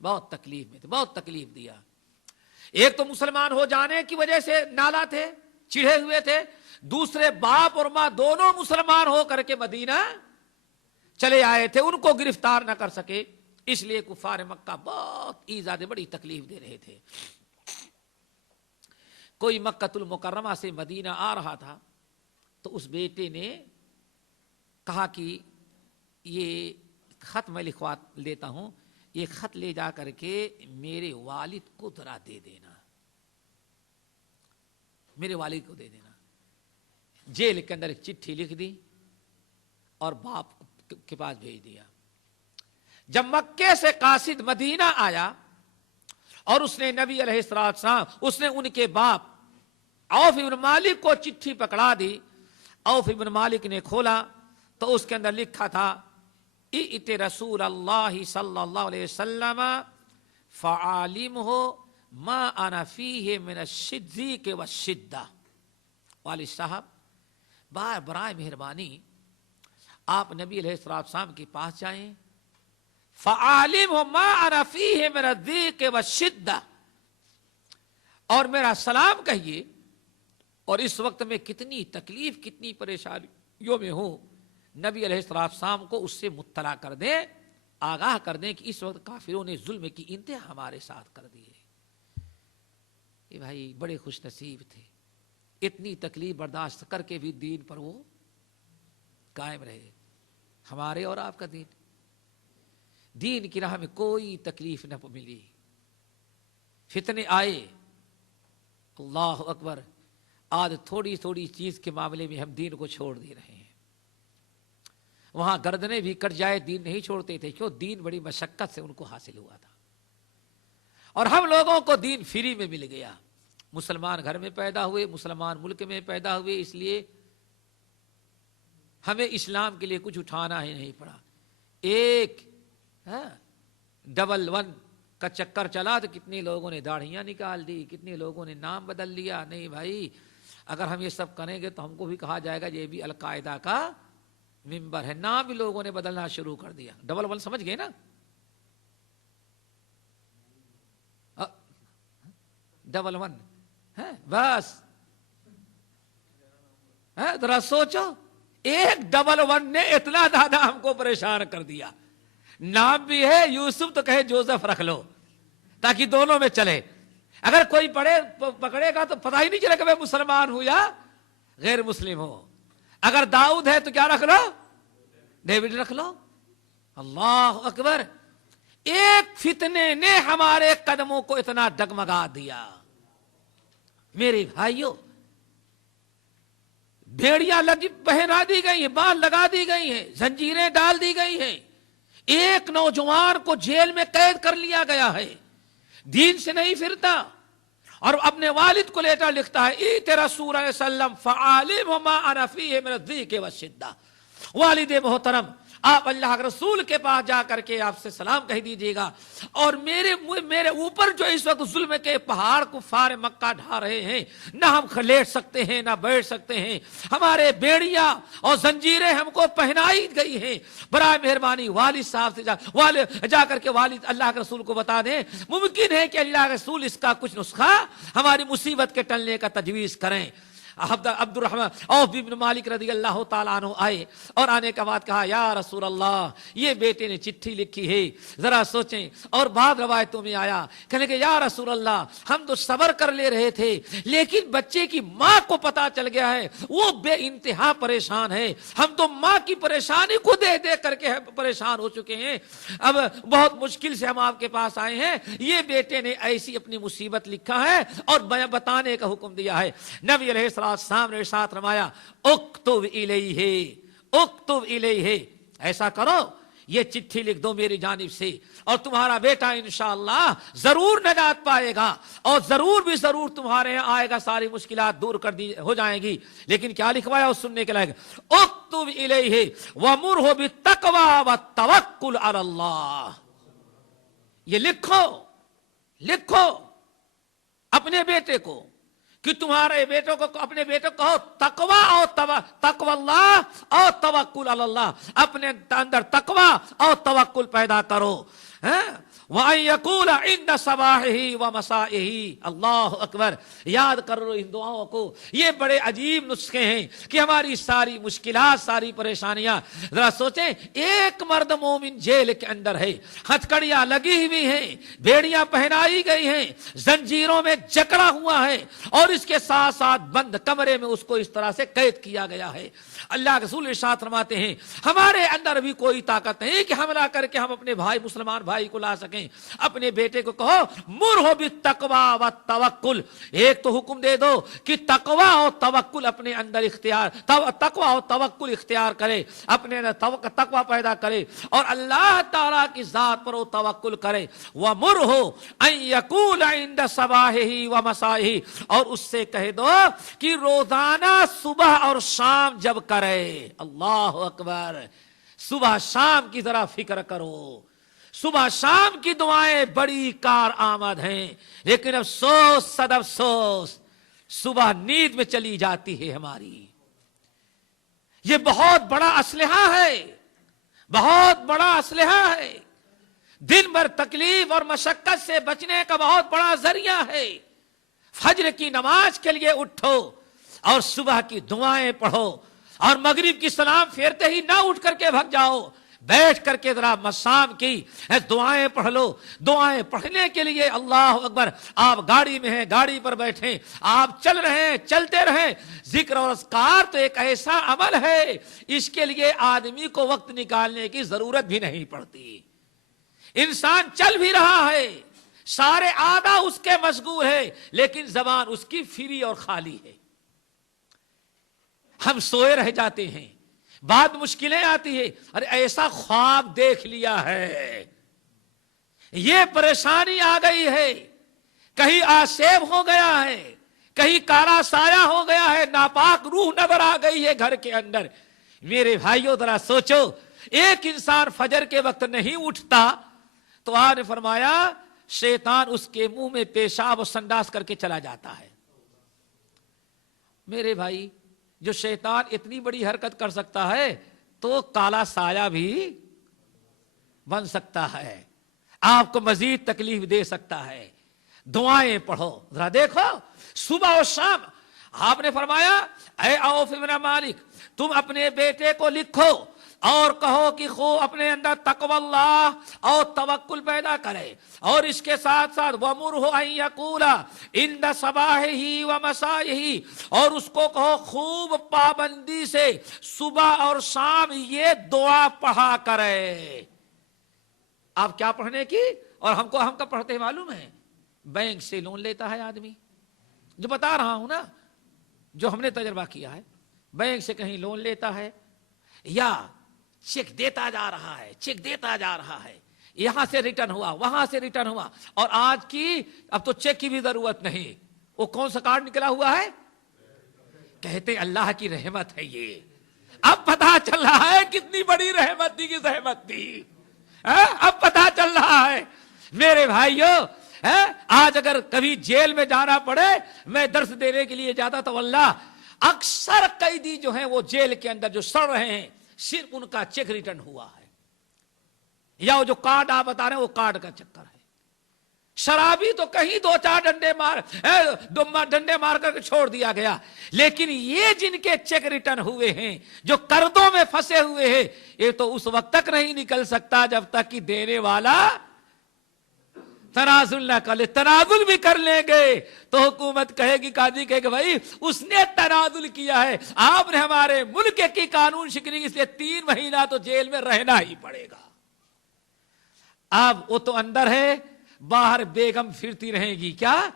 بہت تکلیف میں تھے، بہت تکلیف دیا۔ ایک تو مسلمان ہو جانے کی وجہ سے نالا تھے، چڑھے ہوئے تھے، دوسرے باپ اور ماں دونوں مسلمان ہو کر کے مدینہ چلے آئے تھے، ان کو گرفتار نہ کر سکے، اس لیے کفار مکہ بہت ایذا بڑی تکلیف دے رہے تھے۔ کوئی مکۃ المکرمہ سے مدینہ آ رہا تھا تو اس بیٹے نے کہا کہ یہ خط میں لکھوا لیتا ہوں، یہ خط لے جا کر کے میرے والد کو ذرا دے دینا، میرے والد کو دے دینا۔ جیل کے اندر ایک چٹھی لکھ دی اور باپ کے پاس بھیج دیا۔ جب مکے سے قاصد مدینہ آیا اور اس نے نبی علیہ السلام، اس نے ان کے باپ عوف بن مالک کو چٹھی پکڑا دی۔ عوف بن مالک نے کھولا تو اس کے اندر لکھا تھا ائت رسول اللہ صلی اللہ علیہ وسلم فعالمہ ما انا فیہ من الشدیق والشدہ۔ والد صاحب برائے مہربانی آپ نبی علیہ السلام کے پاس جائیں، فعالمہ ما انا فیہ من الضیق والشدہ، اور میرا سلام کہیے، اور اس وقت میں کتنی تکلیف کتنی پریشانیوں میں ہوں، نبی علیہ السلام کو اس سے مطلع کر دیں، آگاہ کر دیں کہ اس وقت کافروں نے ظلم کی انتہا ہمارے ساتھ کر دی ہے۔ یہ بھائی بڑے خوش نصیب تھے، اتنی تکلیف برداشت کر کے بھی دین پر وہ قائم رہے۔ ہمارے اور آپ کا دین کی راہ میں کوئی تکلیف نہ ملی، فتنے آئے، اللہ اکبر، آج تھوڑی تھوڑی چیز کے معاملے میں ہم دین کو چھوڑ دے رہے ہیں۔ وہاں گردنیں بھی کٹ جائے دین نہیں چھوڑتے تھے، کیوں؟ دین بڑی مشقت سے ان کو حاصل ہوا تھا، اور ہم لوگوں کو دین فری میں مل گیا۔ مسلمان گھر میں پیدا ہوئے، مسلمان ملک میں پیدا ہوئے، اس لیے ہمیں اسلام کے لیے کچھ اٹھانا ہی نہیں پڑا۔ ایک 111 کا چکر چلا تو کتنے لوگوں نے داڑھیاں نکال دی، کتنے لوگوں نے نام بدل لیا۔ نہیں بھائی، اگر ہم یہ سب کریں گے تو ہم کو بھی کہا جائے گا یہ بھی القاعدہ کا ممبر ہے۔ نام بھی لوگوں نے بدلنا شروع کر دیا۔ 111 سمجھ گئے نا؟ 111 بس ذرا سوچو، ایک 111 نے اتنا زیادہ ہم کو پریشان کر دیا۔ نام بھی ہے یوسف تو کہے جوزف رکھ لو تاکہ دونوں میں چلے، اگر کوئی پکڑے گا تو پتہ ہی نہیں چلے کہ میں مسلمان ہوں یا غیر مسلم ہوں۔ اگر داؤد ہے تو کیا رکھ لو؟ ڈیوڈ رکھ لو۔ اللہ اکبر، ایک فتنے نے ہمارے قدموں کو اتنا ڈگمگا دیا۔ میرے بھائیوں، بھیڑیاں پہنا دی گئی ہیں، باندھ لگا دی گئی ہیں، زنجیریں ڈال دی گئی ہیں، ایک نوجوان کو جیل میں قید کر لیا گیا ہے، دین سے نہیں پھرتا، اور اپنے والد کو لیٹر لکھتا ہے ایت رسول اللہ صلی اللہ علیہ وسلم فعالم ما انا فیہ من الضیق والشدہ۔ والد محترم، آپ اللہ کے رسول کے پاس جا کر کے آپ سے سلام کہہ دیجیے گا، اور میرے اوپر جو اس وقت ظلم کے پہاڑ کفار مکہ ڈھا رہے ہیں، نہ ہم لیٹ سکتے ہیں نہ بیٹھ سکتے ہیں، ہمارے بیڑیاں اور زنجیریں ہم کو پہنائی گئی ہیں، برائے مہربانی والد صاحب سے جا کر کے والد اللہ کے رسول کو بتا دیں، ممکن ہے کہ اللہ کے رسول اس کا کچھ نسخہ ہماری مصیبت کے ٹلنے کا تجویز کریں۔ عبد الرحمن عوف بن مالک رضی اللہ تعالیٰ عنہ آئے اور آنے کا بعد کہا یا رسول اللہ یہ بیٹے نے چٹھی لکھی ہے ذرا سوچیں. اور بعض روایتوں میں آیا کہنے کہ یا رسول اللہ ہم تو صبر کر لے رہے تھے لیکن بچے کی ماں کو پتا چل گیا ہے وہ بے انتہا پریشان ہے, ہم تو ماں کی پریشانی کو دیکھ دیکھ کر کے پریشان ہو چکے ہیں, اب بہت مشکل سے ہم آپ کے پاس آئے ہیں. یہ بیٹے نے ایسی اپنی مصیبت لکھا ہے اور بتانے کا حکم دیا ہے. نبی علیہ السلام نے ساتھ رمایا اکتب الیہ, ایسا کرو یہ چٹھی لکھ دو میری جانب سے اور تمہارا بیٹا انشاءاللہ ضرور نجات پائے گا اور ضرور تمہارے یہاں آئے گا, ساری مشکلات دور کر دی ہو جائیں گی. لیکن کیا لکھوایا وہ سننے کے لائق, اکتب الیہ وامرہ بالتقوی والتوکل علی اللہ. یہ لکھو اپنے بیٹے کو کہ تمہارے بیٹوں کو اپنے بیٹوں کو تقوی اور تقوی اللہ اور توکل علی اللہ, اپنے اندر تقوی اور توکل پیدا کرو. وَأَن يَقُولَ عِنْدَ صَبَاحِهِ وَمَسَائِهِ, اللہ اکبر. یاد کرو ان دعاؤں کو, یہ بڑے عجیب نسخے ہیں کہ ہماری ساری مشکلات ساری پریشانیاں. ذرا سوچیں ایک مرد مومن جیل کے اندر ہے, ہتھکڑیاں لگی ہوئی ہیں, بیڑیاں پہنائی گئی ہیں, زنجیروں میں جکڑا ہوا ہے اور اس کے ساتھ ساتھ بند کمرے میں اس کو اس طرح سے قید کیا گیا ہے. اللہ کے رسول ارشاد فرماتے ہیں ہمارے اندر بھی کوئی طاقت نہیں کہ حملہ کر کے ہم اپنے بھائی مسلمان بھائی کو لا سکیں. اپنے بیٹے کو کہو مرہ بالتقوی والتوکل, ایک تو حکم دے دو کہ تقوی اور توکل اپنے اندر تقوی اور توکل اختیار کرے, اپنے اندر تقوی پیدا کرے اور اللہ تعالیٰ کی ذات پر وہ توکل کرے. وَمُرْهُ أَن يَقُولَ عِنْدَ صَبَاحِهِ وَمَسَائِهِ, اور اس سے کہہ دو کہ روزانہ صبح اور شام جب کرے. اللہ اکبر, صبح شام کی ذرا فکر کرو. صبح شام کی دعائیں بڑی کارآمد ہیں لیکن افسوس صد افسوس صبح نیند میں چلی جاتی ہے ہماری. یہ بہت بڑا اسلحہ ہے, بہت بڑا اسلحہ ہے, دن بھر تکلیف اور مشقت سے بچنے کا بہت بڑا ذریعہ ہے. فجر کی نماز کے لیے اٹھو اور صبح کی دعائیں پڑھو اور مغرب کی سلام پھیرتے ہی نہ اٹھ کر کے بھگ جاؤ, بیٹھ کر کے ذرا شام کی دعائیں پڑھ لو. دعائیں پڑھنے کے لیے اللہ اکبر, آپ گاڑی میں ہیں گاڑی پر بیٹھیں, آپ چل رہے ہیں چلتے رہیں. ذکر اور اذکار تو ایک ایسا عمل ہے اس کے لیے آدمی کو وقت نکالنے کی ضرورت بھی نہیں پڑتی. انسان چل بھی رہا ہے, سارے آدھا اس کے مشغول ہے لیکن زبان اس کی فری اور خالی ہے. ہم سوئے رہ جاتے ہیں, بعد مشکلیں آتی ہے, ارے ایسا خواب دیکھ لیا ہے, یہ پریشانی آ گئی ہے, کہیں آسیب ہو گیا ہے, کہیں کالا سایہ ہو گیا ہے, ناپاک روح نظر آ گئی ہے گھر کے اندر. میرے بھائیوں ذرا سوچو, ایک انسان فجر کے وقت نہیں اٹھتا تو آپ نے فرمایا شیطان اس کے منہ میں پیشاب اور سنڈاس کر کے چلا جاتا ہے. میرے بھائی جو شیطان اتنی بڑی حرکت کر سکتا ہے تو کالا سایہ بھی بن سکتا ہے, آپ کو مزید تکلیف دے سکتا ہے. دعائیں پڑھو, ذرا دیکھو صبح اور شام. آپ نے فرمایا اے عوف بن مالک تم اپنے بیٹے کو لکھو اور کہو کہ خو اپنے اندر تقوی اللہ اور توکل پیدا کرے, اور اس کے ساتھ ساتھ وَمُرْهُ أَن يَقُولَ عِنْدَ صَبَاحِهِ وَمَسَائِهِ, اور اس کو کہو خوب پابندی سے صبح اور شام یہ دعا پڑھا کرے. آپ کیا پڑھنے کی, اور ہم کا پڑھتے معلوم ہے, بینک سے لون لیتا ہے آدمی, جو بتا رہا ہوں نا, جو ہم نے تجربہ کیا ہے, بینک سے کہیں لون لیتا ہے یا چیک دیتا جا رہا ہے, چیک دیتا جا رہا ہے, یہاں سے ریٹرن ہوا وہاں سے ریٹرن ہوا, اور آج کی اب تو چیک کی بھی ضرورت نہیں, وہ کون سا کارڈ نکلا ہوا ہے, کہتے اللہ کی رحمت ہے یہ. اب پتا چل رہا ہے کتنی بڑی رحمت دی کی زحمت دی, اب پتا چل رہا ہے. میرے بھائیو آج اگر کبھی جیل میں جانا پڑے, میں درس دینے کے لیے جاتا تو اللہ اکثر قیدی جو ہیں وہ جیل کے اندر جو سڑ رہے ہیں صرف ان کا چیک ریٹرن ہوا ہے, یا وہ جو کارڈ آپ بتا رہے ہیں وہ کارڈ کا چکر ہے. شرابی تو کہیں دو چار ڈنڈے مار کر چھوڑ دیا گیا، لیکن یہ جن کے چیک ریٹرن ہوئے ہیں، جو قرضوں میں پھنسے ہوئے ہیں، یہ تو اس وقت تک نہیں نکل سکتا جب تک کہ دینے والا تنازل نہ کر لے۔ تنازل بھی کر لیں گے تو حکومت کہے گی، قاضی کہے گا بھائی اس نے تنازل کیا ہے، آپ نے ہمارے ملک کی قانون شکنی، اس لیے 3 مہینہ تو جیل میں رہنا ہی پڑے گا۔ اب وہ تو اندر ہے، باہر بیگم پھرتی رہے گی۔ کیا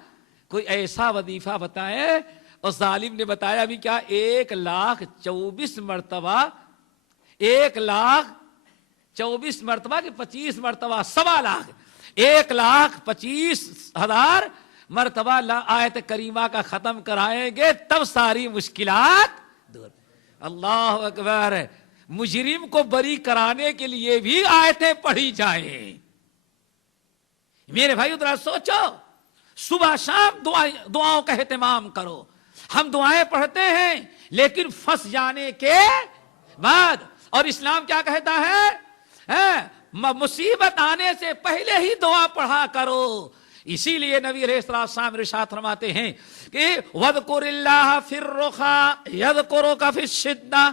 کوئی ایسا وظیفہ بتائے؟ اور ظالم نے بتایا بھی کیا، 1,24,000 مرتبہ، 1,24,000 مرتبہ کہ 25 مرتبہ، 1,25,000 1,25,000 مرتبہ آیت کریمہ کا ختم کرائیں گے، تب ساری مشکلات دور۔ اللہ اکبر۔ مجرم کو بری کرانے کے لیے بھی آیتیں پڑھی جائیں۔ میرے بھائی ذرا سوچو، صبح شام دعاؤں کا اہتمام کرو۔ ہم دعائیں پڑھتے ہیں لیکن پھنس جانے کے بعد، اور اسلام کیا کہتا ہے؟ مصیبت آنے سے پہلے ہی دعا پڑھا کرو۔ اسی لیے نبی علیہ السلام ارشاد فرماتے ہیں کہ وَاذْكُرِ اللَّهَ فِي الرُّخَاءِ يَذْكُرُكَ فِي الشِّدَّةِ۔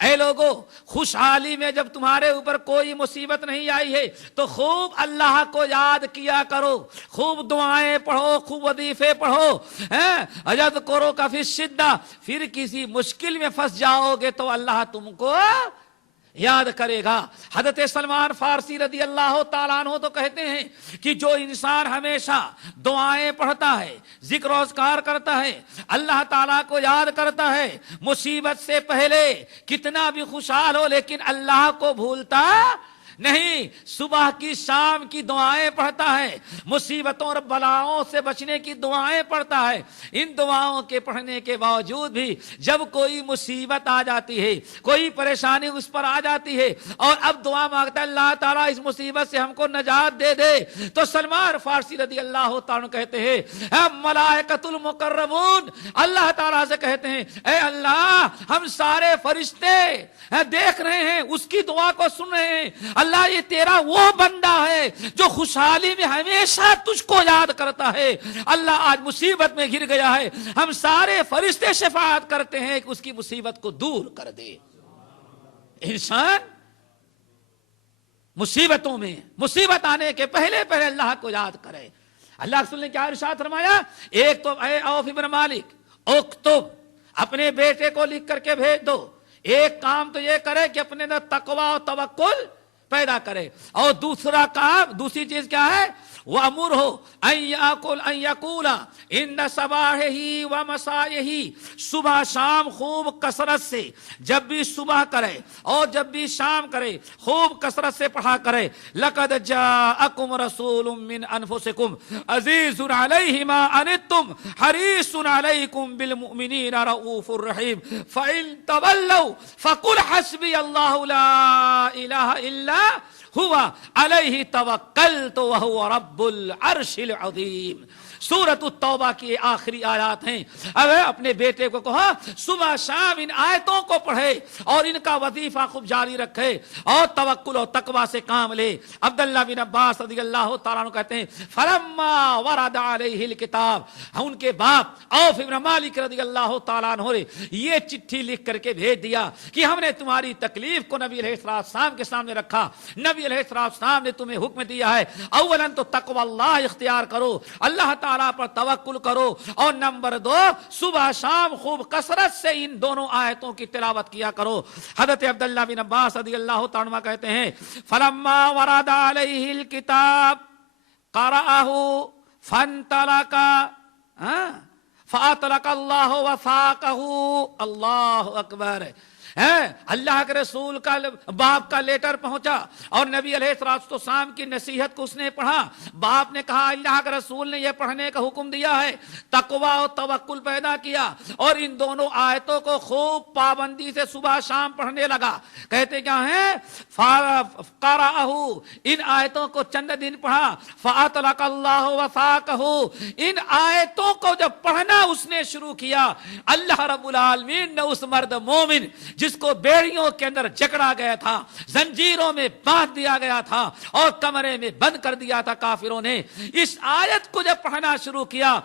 اے لوگو، خوشحالی میں جب تمہارے اوپر کوئی مصیبت نہیں آئی ہے تو خوب اللہ کو یاد کیا کرو، خوب دعائیں پڑھو، خوب وظیفے پڑھو۔ یذکرک فی الشدہ، پھر کسی مشکل میں پھنس جاؤ گے تو اللہ تم کو یاد کرے گا۔ حضرت سلمان فارسی رضی اللہ تعالیٰ عنہ تو کہتے ہیں کہ جو انسان ہمیشہ دعائیں پڑھتا ہے، ذکر و اذکار کرتا ہے، اللہ تعالیٰ کو یاد کرتا ہے، مصیبت سے پہلے کتنا بھی خوشحال ہو لیکن اللہ کو بھولتا نہیں، صبح کی شام کی دعائیں پڑھتا ہے، مصیبتوں اور بلاؤں سے بچنے کی دعائیں پڑھتا ہے، ان دعاؤں کے پڑھنے کے باوجود بھی جب کوئی مصیبت آ جاتی ہے، کوئی پریشانی اس پر آ جاتی ہے اور اب دعا مانگتا ہے اللہ تعالیٰ اس مصیبت سے ہم کو نجات دے دے، تو سلمان فارسی رضی اللہ تعالیٰ کہتے ہیں، اے ملائکۃ المقربون، اللہ تعالیٰ سے کہتے ہیں اے اللہ ہم سارے فرشتے دیکھ رہے ہیں، اس کی دعا کو سن رہے ہیں، اللہ یہ تیرا وہ بندہ ہے جو خوشحالی میں ہمیشہ تجھ کو یاد کرتا ہے، اللہ آج مصیبت میں گر گیا ہے، ہم سارے فرشتے شفاعت کرتے ہیں کہ اس کی مصیبت کو دور کر دے۔ انسان مصیبتوں میں، مصیبت آنے کے پہلے پہلے اللہ کو یاد کرے۔ اللہ رسول نے کیا ارشاد فرمایا؟ ایک تو اے عوف بن مالک اکتب، اپنے بیٹے کو لکھ کر کے بھیج دو، ایک کام تو یہ کرے کہ اپنے اندر تقوی و توکل پیدا کرے، اور دوسرا کام، دوسری چیز کیا ہے؟ وَأَمُرْهُ أَن يَقُولَ إِنَّ صَبَاحِهِ وَمَسَائِهِ، صبح شام خوب کثرت سے، جب بھی صبح کرے اور جب بھی شام کرے خوب کثرت سے پڑھا کرے، لَقَدْ جَاءَكُمْ رَسُولٌ مِّنْ أَنفُسِكُمْ عَزِيزٌ عَلَيْهِ مَا عَنِتُّمْ حَرِيصٌ عَلَيْكُمْ بِالْمُؤْمِنِينَ رَءُوفٌ رَحِيمٌ فَإِن تَوَلَّوْا فَقُلْ حَسْبِيَ اللَّهُ لَا إِلَهَ إِلَّا ہوا علیہ توکلت وہو رب العرش العظیم۔ سورۃ التوبہ کی آخری آیات ہیں۔ اب اپنے بیٹے کو کہا صبح شام ان آیتوں کو پڑھے اور ان کا وظیفہ خوب جاری رکھے اور توکل و تقوی سے کام لے۔ عبداللہ بن عباس رضی اللہ تعالیٰ عنہ کہتے ہیں فلما ورد علیہ الکتاب، ان کے باپ عوف بن مالک رضی اللہ تعالیٰ عنہ نے یہ چٹھی لکھ کر کے بھیج دیا کہ ہم نے تمہاری تکلیف کو نبی علیہ السلام کے سامنے رکھا، نبی علیہ السلام نے تمہیں حکم دیا ہے اولاً تو تقوی اللہ اختیار کرو، اللہ تعالیٰ پر توکل کرو، اور نمبر 2 صبح شام خوب کثرت سے ان دونوں آیتوں کی تلاوت کیا کرو۔ حضرت عبداللہ بن عباس رضی اللہ تعالیٰ کہتے ہیں فلما ورد علیہ الکتاب قرأہ فانطلق فاطلق اللہ وفاقہ۔ اللہ اکبر۔ اللہ کے رسول کا باپ کا لیٹر پہنچا اور نبی علیہ السلام کی نصیحت کو اس نے پڑھا۔ باپ نے کہا اللہ کے رسول نے یہ پڑھنے کا حکم دیا ہے، تقوی و توکل پیدا کیا اور ان دونوں آیتوں کو خوب پابندی سے صبح شام پڑھنے لگا۔ کہتے کیا ہیں؟ قرأہ، ان آیتوں کو چند دن پڑھا، فاطلق اللہ وفاقہ، ان آیتوں کو جب پڑھنا اس نے شروع کیا، اللہ رب العالمین نے اس مرد مومن جس کو بیڑیوں کے اندر جکڑا گیا تھا، زنجیروں میں باندھ دیا گیا تھا اور کمرے میں بند کر دیا تھا کافروں نے، اس آیت کو جب پڑھنا شروع کیا،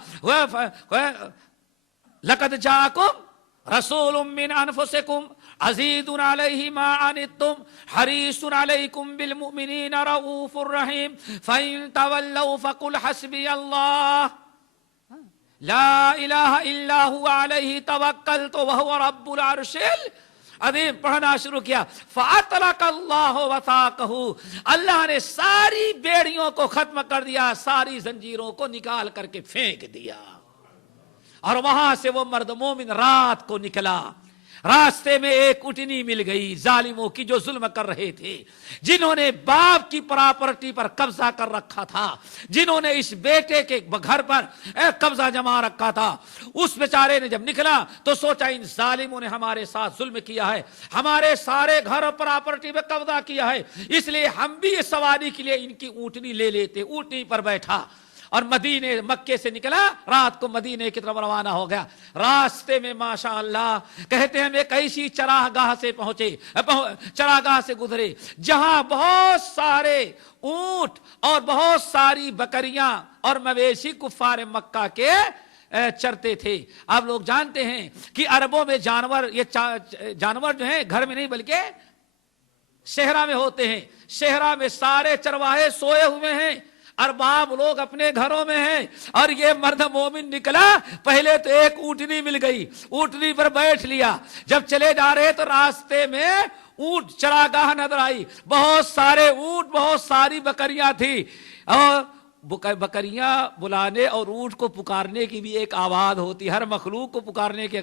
لقد جاءکم رسول من انفسکم عزیز علیہ ما عنتم حریص علیکم بالمؤمنین رؤوف الرحیم فإن تولوا فقل حسبی اللہ لا الہ الا هو علیہ توکلت وهو رب العرش العظیم۔ پڑھنا شروع کیا، فاطلق اللہ وثاقہ، اللہ نے ساری بیڑیوں کو ختم کر دیا، ساری زنجیروں کو نکال کر کے پھینک دیا، اور وہاں سے وہ مرد مومن رات کو نکلا۔ راستے میں ایک اٹھنی مل گئی ظالموں کی جو ظلم کر رہے تھے، جنہوں نے باپ کی پراپرٹی پر قبضہ کر رکھا تھا، جنہوں نے اس بیٹے کے گھر پر قبضہ جما رکھا تھا۔ اس بیچارے نے جب نکلا تو سوچا ان ظالموں نے ہمارے ساتھ ظلم کیا ہے، ہمارے سارے گھر اور پراپرٹی پہ قبضہ کیا ہے، اس لیے ہم بھی یہ سواری کے لیے ان کی اونٹنی لے لیتے۔ اونٹنی پر بیٹھا اور مدینے مکے سے نکلا، رات کو مدینے کی طرف روانہ ہو گیا۔ راستے میں ماشاءاللہ کہتے ہیں ہم ایک ایسی چراگاہ سے پہنچے، چراگاہ سے گزرے جہاں بہت سارے اونٹ اور بہت ساری بکریاں اور مویشی کفار مکہ کے چرتے تھے۔ آپ لوگ جانتے ہیں کہ عربوں میں جانور، یہ جانور جو ہیں گھر میں نہیں بلکہ صحرا میں ہوتے ہیں۔ صحرا میں سارے چرواہے سوئے ہوئے ہیں، ارباب لوگ اپنے گھروں میں ہیں، اور یہ مرد مومن نکلا۔ پہلے تو ایک اونٹنی مل گئی، اونٹنی پر بیٹھ لیا۔ جب چلے جا رہے تو راستے میں اونٹ چراگاہ نظر آئی، بہت سارے اونٹ، بہت ساری بکریاں تھی، اور بکریاں بلانے اور اونٹ کو پکارنے کی بھی ایک آواز ہوتی، ہر مخلوق کو پکارنے کی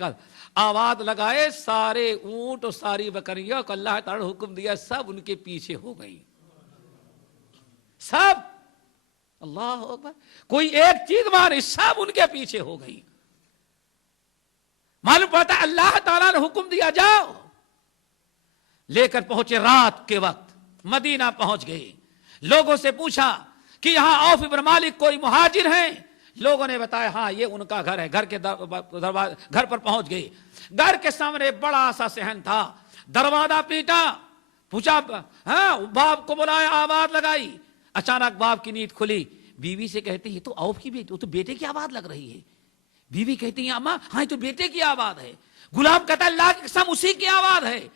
آواز لگائے۔ سارے اونٹ اور ساری بکریاں کو اللہ تعالی نے حکم دیا، سب ان کے پیچھے ہو گئی، سب، اللہ اکبر، کوئی ایک چیز مانی، سب ان کے پیچھے ہو گئی۔ معلوم پڑتا اللہ تعالیٰ نے حکم دیا جاؤ، لے کر پہنچے۔ رات کے وقت مدینہ پہنچ گئے، لوگوں سے پوچھا کہ یہاں عوف بن مالک کوئی مہاجر ہیں؟ لوگوں نے بتایا ہاں یہ ان کا گھر ہے۔ گھر کے گھر پر پہنچ گئے، گھر کے سامنے بڑا سا صحن تھا، دروازہ پیٹا، پوچھا، ہاں باپ کو بلایا، آواز لگائی۔ اچانک باپ کی نیند کھلی، بیوی سے کہتے ہیں یہ تو عوف کی بیٹی، وہ تو بیٹے کی آواز لگ رہی ہے۔ بیوی کہتی ہیں اماں ہاں یہ تو بیٹے کی آواز ہے۔ غلام کہتا ہے اللہ کی قسم اسی کی آواز ہے،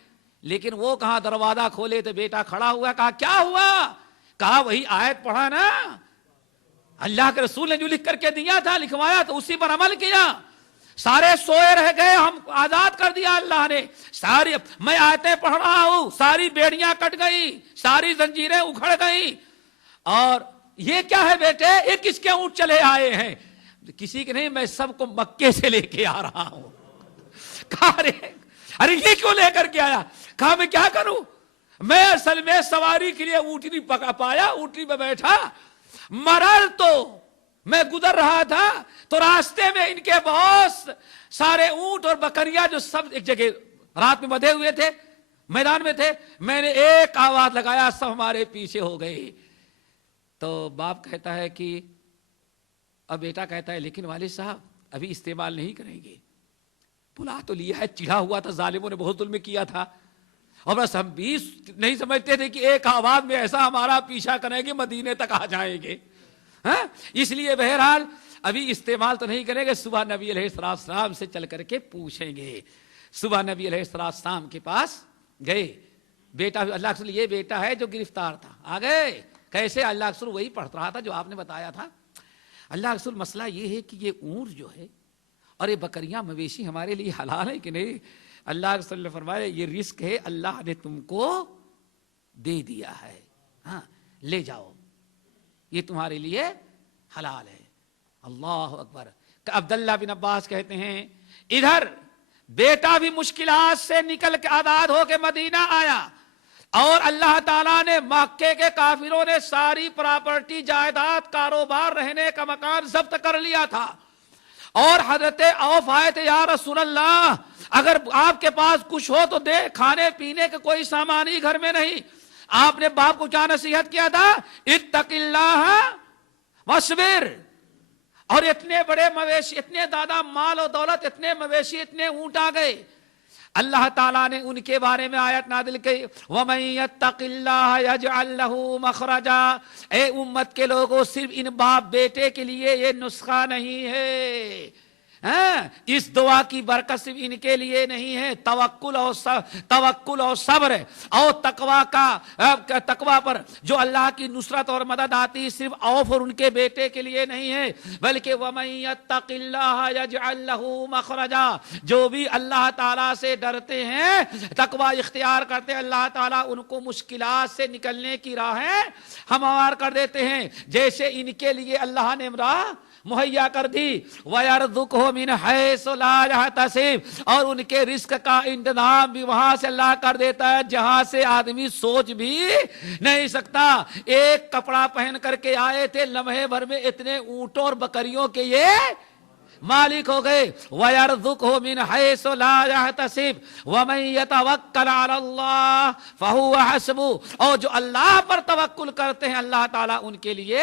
لیکن وہ کہاں دروازہ کھولے تو بیٹا کھڑا ہوا۔ کہا کیا ہوا؟ کہا وہی آیت پڑھا نا، اللہ کے رسول نے جو لکھ کر کے دیا تھا، لکھوایا تو اسی پر عمل کیا۔ سارے سوئے رہ گئے، ہم آزاد کر دیا اللہ نے، ساری میں آیتیں پڑھ رہا ہوں، ساری بیڑیاں کٹ گئی، ساری زنجیریں اکھڑ گئی۔ اور یہ کیا ہے بیٹے؟ یہ کس کے اونٹ چلے آئے ہیں؟ کسی کے نہیں، میں سب کو مکے سے لے کے آ رہا ہوں۔ کہا ارے یہ کیوں لے کر کے آیا؟ کہا میں کیا کروں، میں اصل میں سواری کے لیے اونٹنی پکا پایا، اونٹنی پہ بیٹھا، مرر تو میں گزر رہا تھا تو راستے میں ان کے بہت سارے اونٹ اور بکریاں جو سب ایک جگہ رات میں بدھے ہوئے تھے، میدان میں تھے، میں نے ایک آواز لگایا، سب ہمارے پیچھے ہو گئے۔ تو باپ کہتا ہے کہ اب بیٹا کہتا ہے لیکن والد صاحب ابھی استعمال نہیں کریں گے، بلا تو لیا ہے، چڑھا ہوا تھا، ظالموں نے بہت ظلم کیا تھا، اور بس ہم بھی نہیں سمجھتے تھے کہ ایک آواز میں ایسا ہمارا پیچھا کریں گے مدینے تک آ جائیں گے، ہاں اس لیے بہرحال ابھی استعمال تو نہیں کریں گے، صبح نبی علیہ السلام سے چل کر کے پوچھیں گے۔ صبح نبی علیہ السلام کے پاس گئے، بیٹا اللہ کے رسول یہ بیٹا ہے جو گرفتار تھا، آ گئے۔ کیسے؟ اللہ کے رسول وہی پڑھ رہا تھا جو آپ نے بتایا تھا۔ اللہ کے رسول مسئلہ یہ ہے کہ یہ اونٹ جو ہے اور یہ بکریاں مویشی ہمارے لیے حلال ہے کہ نہیں؟ اللہ کے رسول نے فرمایا یہ رزق ہے، اللہ نے تم کو دے دیا ہے، ہاں لے جاؤ، یہ تمہارے لیے حلال ہے۔ اللہ اکبر۔ عبداللہ بن عباس کہتے ہیں ادھر بیٹا بھی مشکلات سے نکل کے آزاد ہو کے مدینہ آیا، اور اللہ تعالیٰ نے مکے کے کافروں نے ساری پراپرٹی، جائیداد، کاروبار، رہنے کا مکان ضبط کر لیا تھا، اور حضرت عوف آئے تھے، یا رسول اللہ اگر آپ کے پاس کچھ ہو تو دے، کھانے پینے کا کوئی سامان ہی گھر میں نہیں۔ آپ نے باپ کو کیا نصیحت کیا تھا؟ اتق اللہ واصبر۔ اور اتنے بڑے مویشی، اتنے زیادہ مال و دولت، اتنے مویشی، اتنے اونٹ آ گئے، اللہ تعالیٰ نے ان کے بارے میں آیت نازل کی وَمَن يَتَّقِ اللَّهَ يَجْعَل لَّهُ مَخْرَجًا، اے امت کے لوگوں صرف ان باپ بیٹے کے لیے یہ نسخہ نہیں ہے، اس دعا کی برکت صرف ان کے لیے نہیں ہے، توکل اور صبر اور تقوی پر جو اللہ کی نصرت اور مدد آتی صرف اوف اور ان کے بیٹے کے لیے نہیں ہے، بلکہ وَمَن يَتَّقِ اللَّهَ يَجْعَل لَّهُ مَخْرَجًا، جو بھی اللہ تعالیٰ سے ڈرتے ہیں، تقوی اختیار کرتے ہیں، اللہ تعالیٰ ان کو مشکلات سے نکلنے کی راہیں ہموار کر دیتے ہیں، جیسے ان کے لیے اللہ نے راہ مہیا کر دی وَيَرْزُقْهُ مِنْ حَيْثُ لَا يَحْتَسِبُ، اور ان کے رزق کا انتظام بھی وہاں سے اللہ کر دیتا ہے جہاں سے آدمی سوچ بھی نہیں سکتا۔ ایک کپڑا پہن کر کے آئے تھے، لمحے بھر میں اتنے اونٹوں اور بکریوں کے یہ مالک ہو گئے۔ وَيَرْزُقْهُ مِنْ حَيْثُ لَا يَحْتَسِبُ وَمَن يَتَوَكَّلْ عَلَى اللَّهِ فَهُوَ حَسْبُهُ، اور جو اللہ پر توکل کرتے ہیں اللہ تعالیٰ ان کے لیے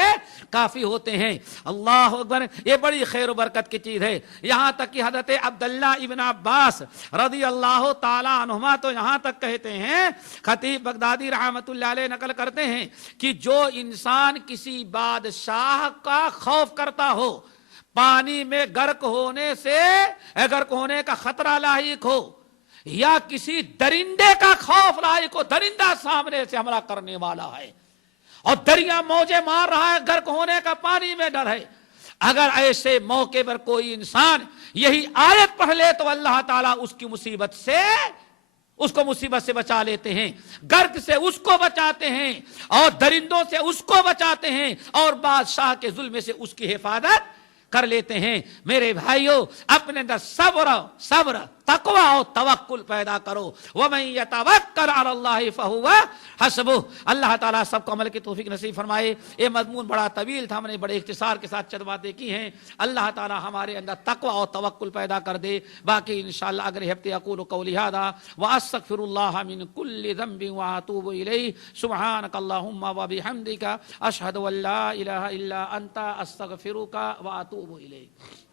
کافی ہوتے ہیں۔ اللہ اکبر، یہ بڑی خیر و برکت کی چیز ہے، یہاں تک کہ حضرت عبداللہ ابن عباس رضی اللہ تعالیٰ عنہما تو یہاں تک کہتے ہیں، خطیب بغدادی رحمت اللہ علیہ نقل کرتے ہیں کہ جو انسان کسی بادشاہ کا خوف کرتا ہو، پانی میں غرق ہونے کا خطرہ لاحق ہو، یا کسی درندے کا خوف لاحق ہو، درندہ سامنے سے حملہ کرنے والا ہے اور دریا موجیں مار رہا ہے، غرق ہونے کا پانی میں ڈر ہے، اگر ایسے موقع پر کوئی انسان یہی آیت پڑھ لے تو اللہ تعالیٰ اس کو مصیبت سے بچا لیتے ہیں، غرق سے اس کو بچاتے ہیں اور درندوں سے اس کو بچاتے ہیں اور بادشاہ کے ظلم سے اس کی حفاظت کر لیتے ہیں۔ میرے بھائیو، اپنے اندر صبر تقوی اور توکل پیدا کرو۔ وَمَن يَتَوَكَّلْ عَلَى اللَّهِ فَهُوَ حَسْبُهُ، اللہ تعالیٰ سب کو عمل کی توفیق نصیب فرمائے۔ یہ مضمون بڑا طویل تھا، ہم نے بڑے اختصار کے ساتھ چند باتیں کی ہیں، اللہ تعالیٰ ہمارے اندر تقوی اور توکل پیدا کر دے۔ باقی انشاءاللہ اگر ہفتے اقول قولی ھذا واستغفر اللہ من کل ذنب واتوب الیہ، سبحانک اللہم وبحمدک، اشہد ان لا الہ الا انت، استغفرک واتوب الیک۔